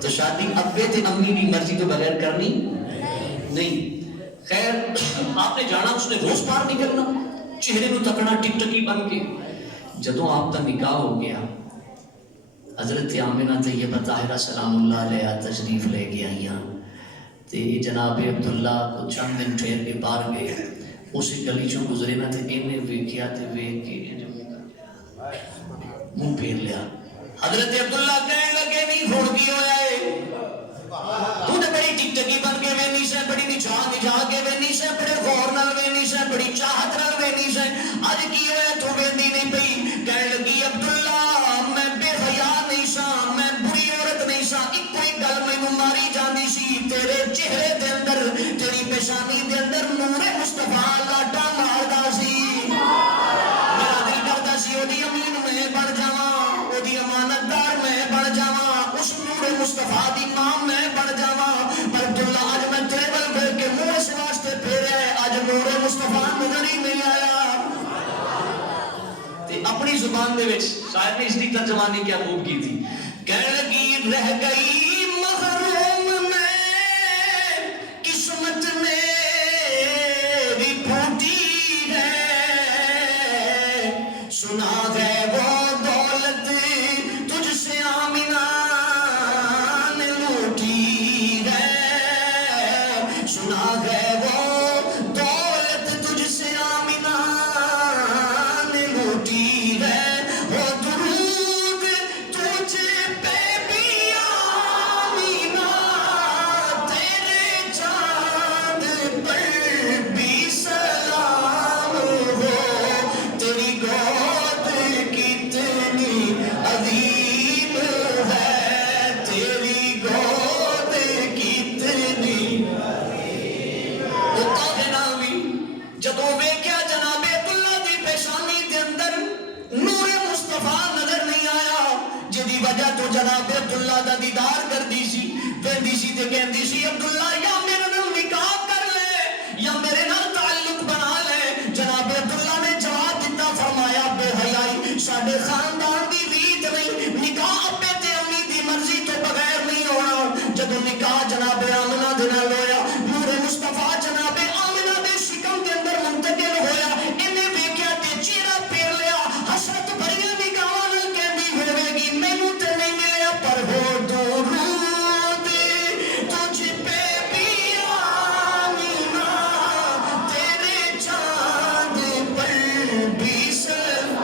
تو شادی ابے تے امی دی مرضی تو بغیر کرنی نہیں. خیر آپ نے جانا اس نے روز پار نکلنا چہرے کو تکنا ٹک ٹکی بن کے. جدوں آپ کا نکاح ہو گیا حضرت آمنہ طیبہ طاہرہ سلام اللہ علیہ تشریف لے کے آئیاں. تے جناب عبداللہ کو چند دن ٹھہر کے باہر گئے. اسی گلی چوں گزرے نہ تے انہیں ویکھیا تے ویکھ کے منہ پھیر لیا. حضرت عبداللہ کہنے لگے نہیں ہون کی ہویا ہے تو تے بڑی ٹک ٹکی بن کے وینی سے بڑی نجا کے وینی سے بڑے غور نال وینی سے بڑی چاہت نال وینی سے اج کی ہویا تو ویندی نہیں پئی. کہنے لگی عبداللہ میں بے حیا نہیں سا میں بری عورت نہیں سا. ایک کوئی گل مینوں ماری جاندی سی تیرے چہرے دے اندر تیری پیشانی دے اندر نور مصطفیٰ لاڈا ماردا سی. میرا دل کردا سی اودی امین میں بن زبان دے وچ شاید نے اس کی ترجمانی کیا خوب کی تھی. کہنے لگی رہ گئی محروم میں قسمت میری پھوٹی ہے, سنا ہے وہ دولت تجھ سے آمنہ نے لوٹی ہے, سنا ہے وہ دولت تجھ سے آمنہ نے لوٹی ہے, وہ درود تجھ پہ بھی آمنہ, تیرے چاند پر بھی سلام ہو, تیری گود کتنی عظیم ہے, تیری گود کتنی. وہ کہنا بھی جدوں ویکھیا جناب عبداللہ دی پیشانی دے اندر نور مصطفیٰ نظر نہیں آیا, جدی وجہ تو جناب عبداللہ دا دیدار کردی سی, ویندی سی تے کہندی سی عبداللہ یا میرے نال نکاح کر لے یا میرے نال تعلق بنا لے. جناب عبداللہ نے جواب دیتا, فرمایا بے حیائی ساڈے خاندان دی ریت نہیں, نکاح ابے تے امی دی مرضی تو بغیر نہیں ہونا. جدوں نکاح جناب آمنہ دے نال ہویا, نور مصطفیٰ جناب آمنہ دے شکم دے اندر منتقل ہویا, انہیں ویکھیا تے چہرہ پھیر لیا, حسرت بھریاں نگاہاں نال کہندی ہوے گی مینوں تے نہیں ملیا, پر ہو درود تجھ پہ بھی آمنہ, تیرے چاند پر بھی سلام.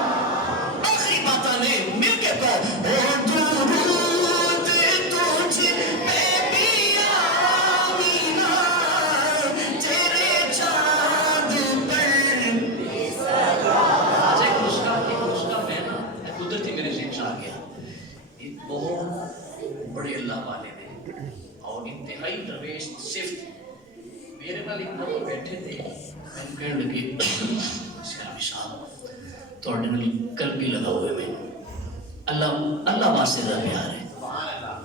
آخری باتاں نے مل کے کہو ہو درود تجھ پہ بھی آمنہ, تیرے چاند پر بھی سلام. آج ایک نسخہ میں نا قدرتی میرے ذہن سے آ گیا, ایک بہت بڑے اللہ والے نے اور انتہائی درویش صفت میرے نال ایک بار بیٹھے تھے, میں کہنے لگے شاہ صاحب تھوڑے نال کل بھی لگا ہوئے میں, اللہ واسطے دا پیار ہے,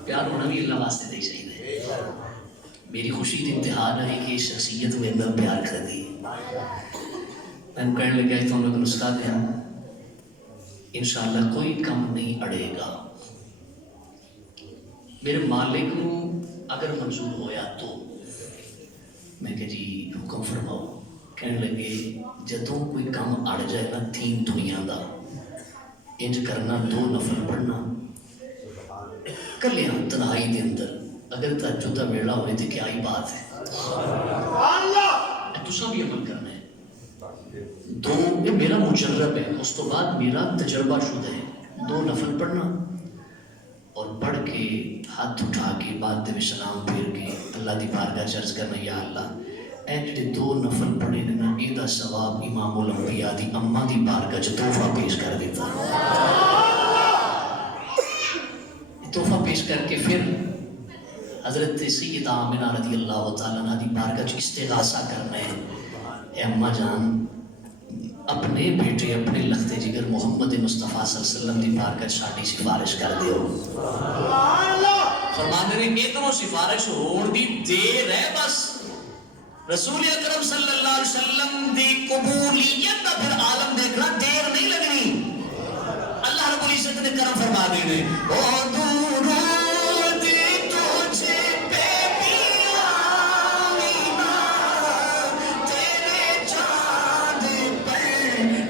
پیار ہونا بھی اللہ واسطے دا ہی چاہیے. میری خوشی دی انتہا نہ ہے کہ شخصیت میں اندر پیار کر دی. میں کہنے لگا تو ہم لوگ نسخہ دیا, انشاءاللہ کوئی کم نہیں اڑے گا. میرے مالک کو اگر منظور ہویا تو میں کہ جی حکم فرماؤ. کہنے لگے جدوں کوئی کام اڑ جائے نا 3 دنیا دا, انج کرنا 2 نفل پڑھنا کلیاں تنہائی دے اندر, اگر تہجد دا ویلا ہوئے تو کیا ہی بات ہے, تساں بھی عمل کرنا ہے. 2 یہ میرا مجرب ہے, اس تو بعد میرا تجربہ شدہ ہے. 2 نفل پڑھنا اور پڑھ کے ہاتھ اٹھا کے بعد دے سلام پھیر کے اللہ دی بارگاہ چ عرض کرنا, یا اللہ اے جڑے 2 نفل پڑھے نے نا, اے دا ثواب امام الانبیاء دی اماں دی بارگاہ چ تحفہ پیش کر دیتا. تحفہ پیش کر کے پھر حضرت سیدہ آمنہ رضی اللہ تعالیٰ عنہ دی بارگاہ چ استغاثہ کرنا ہے, اے اماں جان اپنے بیٹے اپنے لخت جگر محمد مصطفیٰ صلی اللہ علیہ وسلم دی بارگاہ ساڈی سفارش کر دیو. فرماندے نے ادھروں سفارش ہوڑ دی دیر ہے, بس رسول اکرم صلی اللہ علیہ وسلم دی قبولیت کا پھر عالم دیکھنا دیر نہیں لگنی. اللہ رب العزت نے کرم فرما دینے, او درود تجھ پہ بھی آمنہ, تیرے چاند پر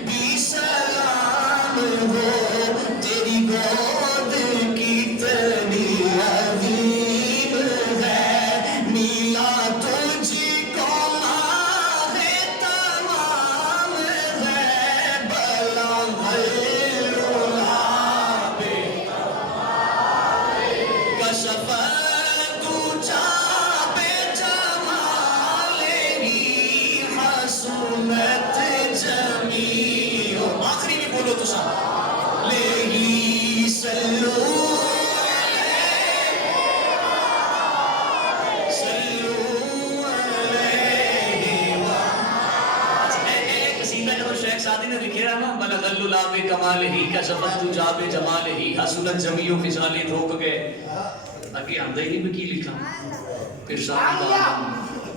بھی سلام ہو, تیری گود کتنی عظیم ہے, میلا تجھ کو ماہ تمام ہے, بلغ العلا بے کشف تجھا بے جمال ہی حسنت جمیع. آخری بھی بولو تو سب لے سلو شیخ سعدی نے لکھے رہا نا, بلغ العلا بے کمال ہی کشفت تجھا بے جمال ہی حسنت جمیع خصال دھوک گئے. اگے آندہ ہی نہیں میں کی لکھا, پھر شاہدہ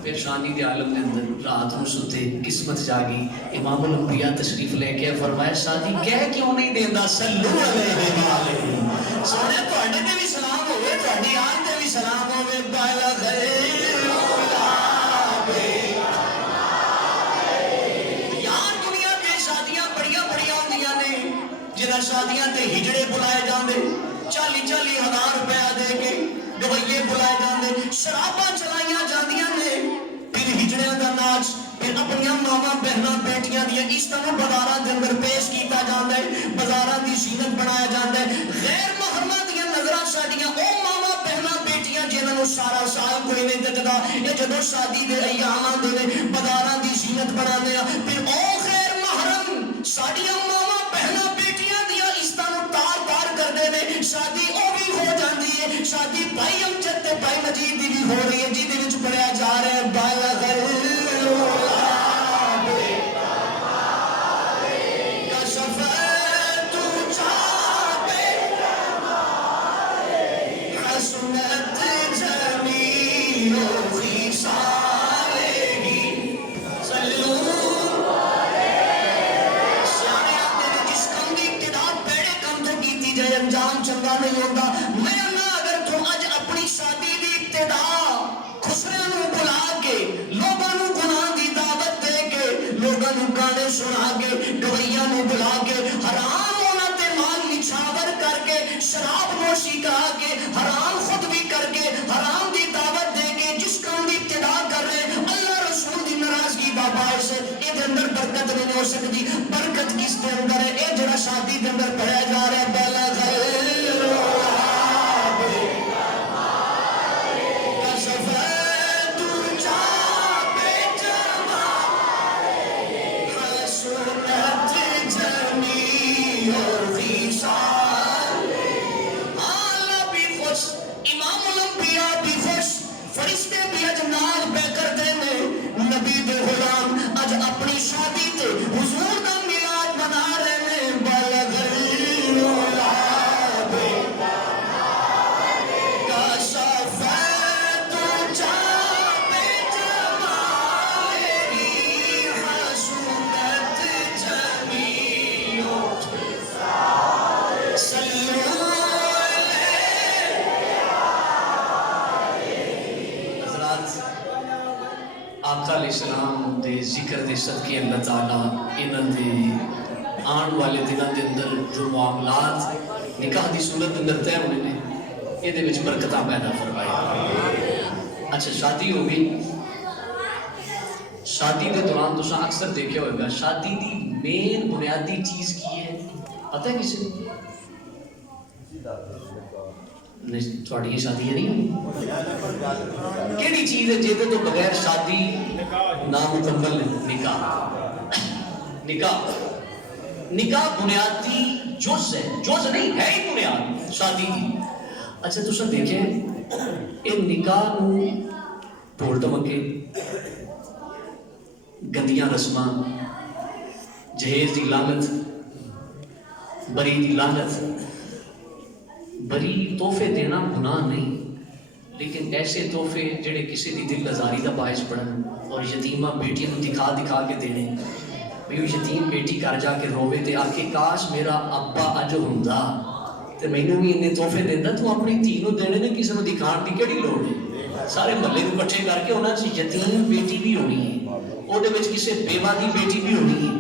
پھر شانی کے عالم کے اندر رات کو ستے قسمت جاگی امام الانبیاء تشریف لے کے فرمایا شادی کہہ کیوں نہیں دینا صلو علیہ وآلہ سونے تواڈے تے بھی سلام ہوے تواڈی آن تے بھی سلام ہوے بالا غیر یار دنیا تے شادیاں بڑیاں بڑیاں ہوندیاں نے جنہاں شادیاں تے ہجڑے بلائے جاندے 40-40 ہزار روپیہ دے کے گویے بلائے جاندے شراباں چلائیاں جاندیاں نے پھر ہجڑیاں دا ناچ پھر اپنیاں ماواں بہناں بیٹیاں دیاں عزتاں نوں بازاراں دے اندر پیش کیتا جاندا ہے بازاراں دی زینت بنایا جاندا ہے غیر محرماں دیاں نظراں ساڈیاں او ماواں بہناں بیٹیاں جنہاں نوں سارا سال کوئی نہیں تکدا اے جدوں شادی دے ایام آندے نے بازاراں دی زینت بناندے آ پھر او غیر محرم ساڈیاں ماواں بہناں بیٹیاں دیاں عزتاں نوں تار کردے نے شادی او بھی ہو جاندی ہے شادی بھائی امجد تے بھائی مجید دی بھی ہو رہی ہے جہدے وچ پڑھیا جا رہا ہے بالا غیر انجام چنگا نہیں ہوتا میں اللہ اگر تو اج اپنی شادی دی ابتدا خسرے نو بلا کے لوگاں نو گناہ دی دعوت دے کے لوگاں نو گانے سنا کے گویاں نو بلا کے حرام ہونا تے مال نچھاور کر کے شراب نوشی کرا کے حرام خود بھی کر کے حرام دی دعوت دے کے جس کام دی ابتدا کر رہے اللہ رسول دی ناراضگی دا باعث ہے اے دے اندر برکت نہیں ہو سکتی برکت کس دے اندر ہے اے جڑا شادی دے اندر پڑھیا جا رہا ہے پہلا فرشتے بھی اجنال بے کر دینے نبی دے غلام اج اپنی شادی تے حضور دا میلاد منا رہے نے بلغ اولاد کا شفاعت جاب جمالی حسنت جمیع صلو آقا علیہ السلام دے ذکر دے صدقے اللہ تعالیٰ انہاں دے آن والے دنوں دے اندر جو معاملات نکاح دی صورت اندر طے ہونے نے یہ دے وچ برکتاں پیدا فرمائی اچھا شادی ہو گئی شادی دے دوران تساں اکثر دیکھے ہوئے گا شادی دی مین بنیادی چیز کی ہے پتہ ہے کسی کو تھوڑی شادی نہیں کیڑی چیز ہے جیدے تو بغیر شادی نامکمل نکاح نکاح نکاح بنیادی جز ہے جز نہیں ہے ہی بنیاد شادی کی اچھا تو سب دیکھیں ان نکاح نو ڈھول ڈمکے گندیاں رسماں جہیز دی لعنت بری دی لعنت بری تحفے دینا گناہ نہیں لیکن ایسے تحفے جڑے کسی دی دل آزاری دا باعث بنن اور یتیمہ بیٹیاں نوں دکھا دکھا کے دینے بھی یتیم بیٹی گھر جا کے روے تے آکھے کاش میرا ابا اج ہوندا تے مینوں بھی اننے تحفے دیندا تو اپنی دھی نوں دینے نے کسی نوں دکھان دی کیڑی لوڑ ہے سارے محلے نوں اکٹھے کر کے انہاں چ یتیم بیٹی بھی ہونی ہے او دے وچ کسی بیوہ دی بیٹی بھی ہونی ہے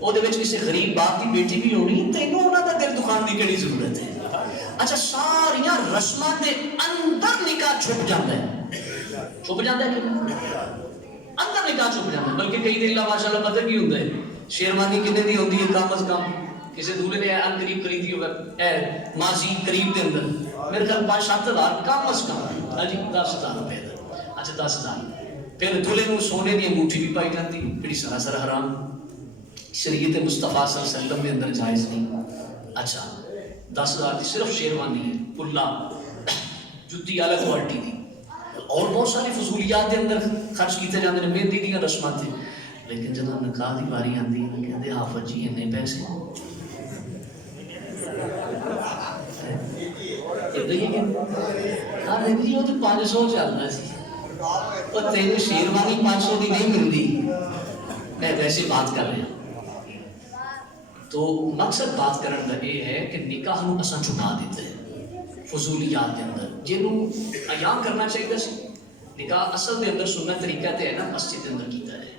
او دے وچ کسی غریب باپ دی بیٹی بھی ہونی تینوں انہاں دا دل دکھان دی کیڑی ضرورت ہے اچھا ساریاں رسماں دے اندر نکاح چھپ جاتا ہے چھپ جاتا ہے اندر نکاح چھپ جاتا ہے بلکہ کئی دن ماشاءاللہ پتہ کی ہوتا ہے شیروانی کتنے دی ہوندی ہے کم از کم کسی دولے نے ان قریب خریدی ہوگا اے ماضی قریب دے اندر میرے خیال 5-7 ہزار کم از کم ہاں جی 10,000 روپے اچھا 10,000 پھر دولے نوں سونے دی انگوٹھی بھی پائی جاتی بڑی سراسر حرام شریعت مصطفیٰ صلی اللہ علیہ وسلم کے اندر جائز نہیں اچھا 10,000 کی صرف شیروانی ہے پلا جتی الگ کوالٹی دی اور بہت ساری فضولیات کے اندر خرچ کیتے جاتے ہیں مہندی دیا رسمات تھے لیکن جب نکاح کی باری آتی ہے کہتے حافظ جی اتنے پیسے جی وہ تو 500 چلتا سی اور تینوں شیروانی 500 کی نہیں ملتی، میں ویسے بات کر رہا ہوں۔ تو مقصد بات کرنے کا یہ ہے کہ نکاح نو اساں چھپا دیتے ہیں فضولیات کے اندر، جنوں عیاں کرنا چاہیے سی۔ نکاح اصل کے اندر سننا طریقہ تے ہے نا مسجد کے اندر کیتا ہے۔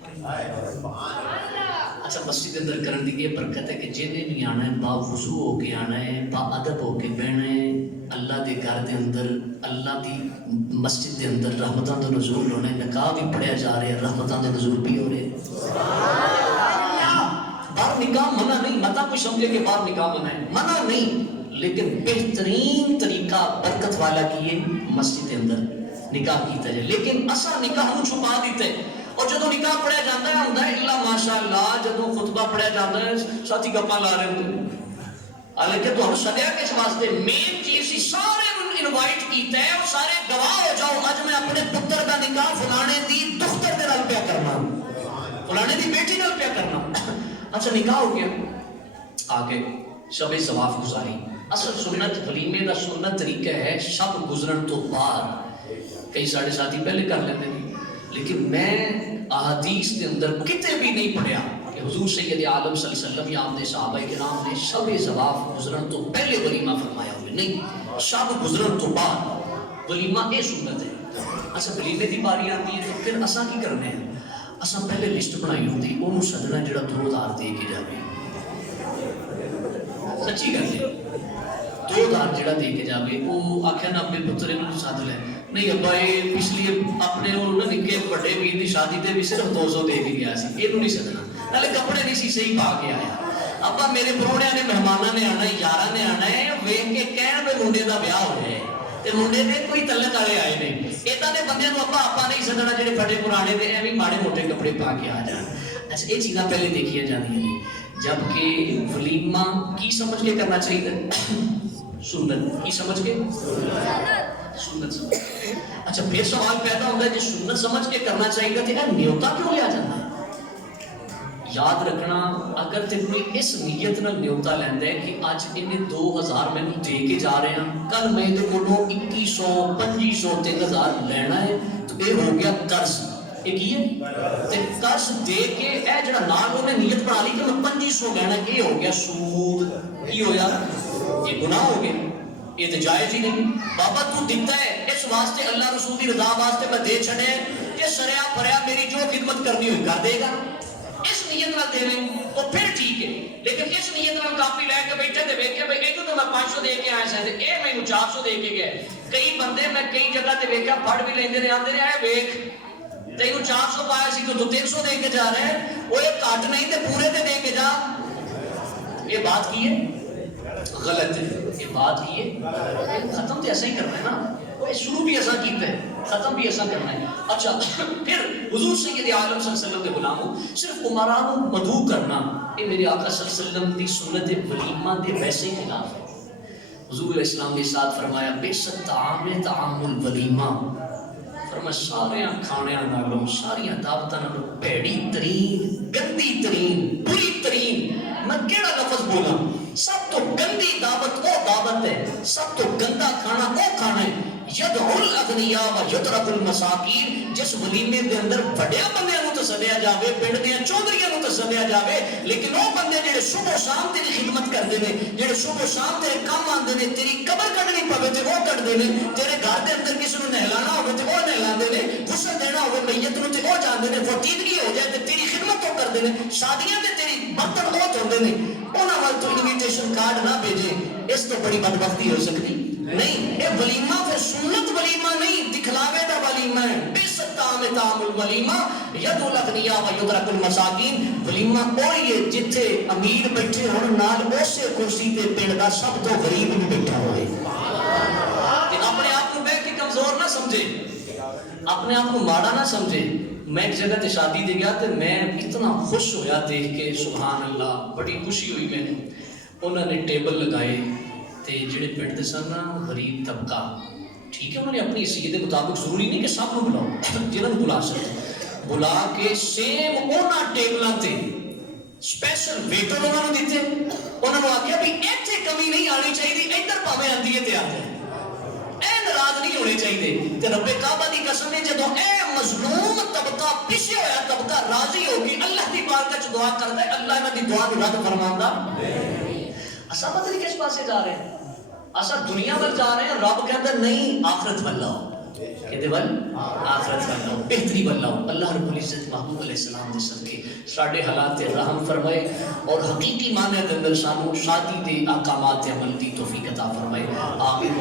اچھا مسجد کے اندر کرن دی یہ برکت ہے کہ جنہیں بھی آنا ہے با وضو ہو کے آنا ہے، با ادب ہو کے بہنا ہے، اللہ دے گھر دے اندر، اللہ دی مسجد دے اندر رحمتاں دا نزول ہونا ہے، نکاح بھی پڑھیا جا رہے ہیں، رحمتاں دا نزول بھی ہو رہے ہیں۔ باہر نکاح منع نہیں، متا کوئی سمجھے کہ باہر نکاح منع ہے، منع نہیں، لیکن بہترین طریقہ برکت والا کیے مسجد کے اندر نکاح کیتا جائے۔ لیکن اسا نکاح نو چھپا دیتے ہیں، اور جدو نکاح پڑھیا جاتا ہے ہوتا ہے اللہ ماشاء اللہ، جدو خطبہ پڑھیا جاتا ہے ساتھی گپاں لا رہے ہوتے ہیں، حالانکہ تو ہم سدیا کس واسطے مین چیز سی سارے انوائٹ کیتا ہے اور سارے گواہ ہو جاؤ اج میں اپنے پتر کا نکاح فلانے دی دختر دے نال پیا کرنا، فلانے دی بیٹی نال پیا کرنا۔ اچھا نکاح ہو گیا، آگے شب زواف گزاری۔ اصل سنت ولیمے دا سنت طریقہ ہے شب گزرن تو بعد، کئی ساڑھے ساتھی پہلے کر لیتے ہیں، لیکن میں احادیث کے اندر کتے بھی نہیں پڑھیا کہ حضور سید عالم صلی اللہ علیہ وسلم یا اپنے صحابہ کرام نے شب زواف گزرن تو پہلے ولیمہ فرمایا ہوئے، نہیں، شب گزرن تو بعد ولیمہ یہ سنت ہے۔ اچھا ولیمے دی باری آتی ہے تو پھر اساں کی کرنے ہیں؟ اساں پہلے لسٹ بنائی ہوتی انہوں سدنا جڑا 2000 دے کے جاوے، سچی گل ہے، 2000 جڑا دے کے جاوے، وہ آکھیا نا اپنے پتر انہوں ساتھ لے، نہیں ابا یہ پچھلی اپنے نکے بڑے ویر دی شادی تے بھی صرف 200 دے کے گیا سی، یہ نہیں سدنا، نالے کپڑے نہیں سی صحیح پا کے آیا۔ ابا میرے پروڑیاں نے مہماناں نے آنا ہے، یاراں نے آنا ہے، ویکھ کے کہن پہ منڈے دا بیاہ ہو جائے تے منڈے نے کوئی تعلق والے آئے نہیں، ایداں دے بندے نوں ابا نہیں سدنا جڑے بڑے پرانے تے ایویں ماڑے موٹے کپڑے پا کے آ جان۔ اچھا یہ چیزاں پہلے دیکھیاں جاندیاں نے، جبکہ ولیمہ کی سمجھ کے کرنا چاہیے؟ سنت کی سمجھ کے، سنت سمجھ کے۔ اچھا پھر سوال پیدا ہوتا ہے جی سنت سمجھ کے کرنا چاہیے تو یہ نیوتا کیوں لیا جاتا ہے؟ یاد رکھنا اگر تے کوئی اس نیت نال نیوتا لیندا ہے کہ اج انہیں 2000 میں دے کے جا رہے ہیں، کل میں دے کولوں 2100 2500 3000 لینا ہے، تو یہ ہو گیا قرض۔ یہ کی ہے تے قرض دے کے اے جڑا نال انہیں نیت بنا لی کہ میں 2500 لینا ہے، یہ ہو گیا سود۔ کی ہویا؟ یہ گناہ ہو گیا، یہ تو جائز ہی نہیں۔ بابا تو دیتا ہے اس واسطے اللہ رسول کی رضا واسطے میں دے چھڑے، کہ سریا پھریا میری جو خدمت کرنی ہوئی کر دے گا، اس نیت نال دے لیں تو پھر ٹھیک ہے، لیکن اس نیت نال کافی لے کے بیٹھے تے ویکھے بھئی اینو تو میں 500 دے کے آیا سی تے اے مینوں 400 دے کے گیا۔ کئی بندے میں کئی جگہ تے ویکھیا پھڑ بھی لیندے نے، آندے نے اے ویکھ تینوں 400 پایا سی تو 300 دے کے جا رہے ہیں، وہ ایک کٹ نہیں تے پورے تے دے کے جا۔ یہ بات کی ہے غلط ہے، یہ بات کی ہے ختم تو ایسا ہی کرنا ہے نا، وہ شروع بھی ایسا کیتا ہے، ختم بھی ایسا کرنا ہے۔ اچھا پھر حضور سید عالم صلی اللہ علیہ وسلم کے غلاموں صرف عمراء کو مدعو کرنا، یہ میرے آقا صلی اللہ علیہ وسلم کی سنت ولیمہ دے ویسے ہی خلاف ہے۔ حضور علیہ السلام نے ساتھ فرمایا بیست طعام طعام الولیمہ، فرمایا سارے کھانے نالوں ساریاں دعوتاں نالوں پیڑی ترین گندی ترین بری ترین، میں کیڑا لفظ بولا، سب تو گندی دعوت وہ دعوت ہے، سب تو گندا کھانا وہ کھانا ہے، یدعو الاغنیاء و یترک المساکین، جس ولیمے دے اندر بڑیا بندیاں نوں تے سدیا جاوے، پنڈ دیاں چودھریاں نوں تے سدیا جاوے، لیکن وہ بندے جڑے صبح و شام تیری خدمت کردے نے، جڑے صبح و شام تیرے کام آندے نے، تیری قبر کڈنی پوے تے وہ کڈدے نے، تیرے گھر دے اندر کسی نوں نہلانا ہوے تے وہ نہلاندے نے، غسل دینا ہوے میت نوں تے وہ جاندے نے، فتیدگی ہو جائے تے تیری خدمت وہ کردے نے، شادیاں تے تیری برتن وہ دھوندے نے، انہاں وال تو انویٹیشن کارڈ نہ بھیجے، اس تو بڑی بدبختی ہو سکتی نہیں۔ اے ولیمہ پھر سنت ولیمہ نہیں، دکھلاوے دا ولیمہ ہے، بیست طعام طعام الولیمہ یدعو الاغنیاء و یترک المساکین۔ ولیمہ وہی ہے جتھے امیر بیٹھے ہون نال اسی کرسی تے پنڈ دا سب تو غریب بھی بیٹھا ہوئے، کہ اپنے آپ کو بیٹھ کے کمزور نہ سمجھے، اپنے آپ کو ماڑا نہ سمجھے۔ میں ایک جگہ تے شادی دے گیا تے میں اتنا خوش ہویا دیکھ کے، سبحان اللہ، بڑی خوشی ہوئی میں نے۔ انہوں نے ٹیبل لگائے تے جڑے پنڈ دے سن غریب طبقہ، ٹھیک ہے انہوں نے اپنی حیثیت کے مطابق، ضروری نہیں کہ سب کو بلاؤ، جنہوں نے بلا سکتے بلا کے سیم انہاں ٹیبلاں تے سپیشل ویٹر انہوں نے دیتے، انہوں نے آکھیا بھی ایتھے کمی نہیں آنی چاہیے، ادھر پاویں آندی ہے تے آ جائے۔ ناراض نہیں ہونے چاہیے تے رب کعبہ دی قسم ہے جدوں اے مظلوم طبقہ پیچھے ہویا طبقہ راضی ہو کے اللہ دی بارگاہ وچ دعا کردا ہے اللہ انہاں دی دعا نوں رد فرماندا اساں پتہ نہیں کس پاسے جا رہے ہیں اساں دنیا ول جا رہے ہیں رب کہندا نہیں آخرت ول لاؤ کہتے ول آخرت ول لاؤ بہتری ول لاؤ اللہ رب العزت محمود علیہ السلام دے صدقے ساڈے حالات تے رحم فرمائے اور حقیقی معنی دے اندر سانو شادی دے احکامات عمل دی توفیق عطا فرمائے آمین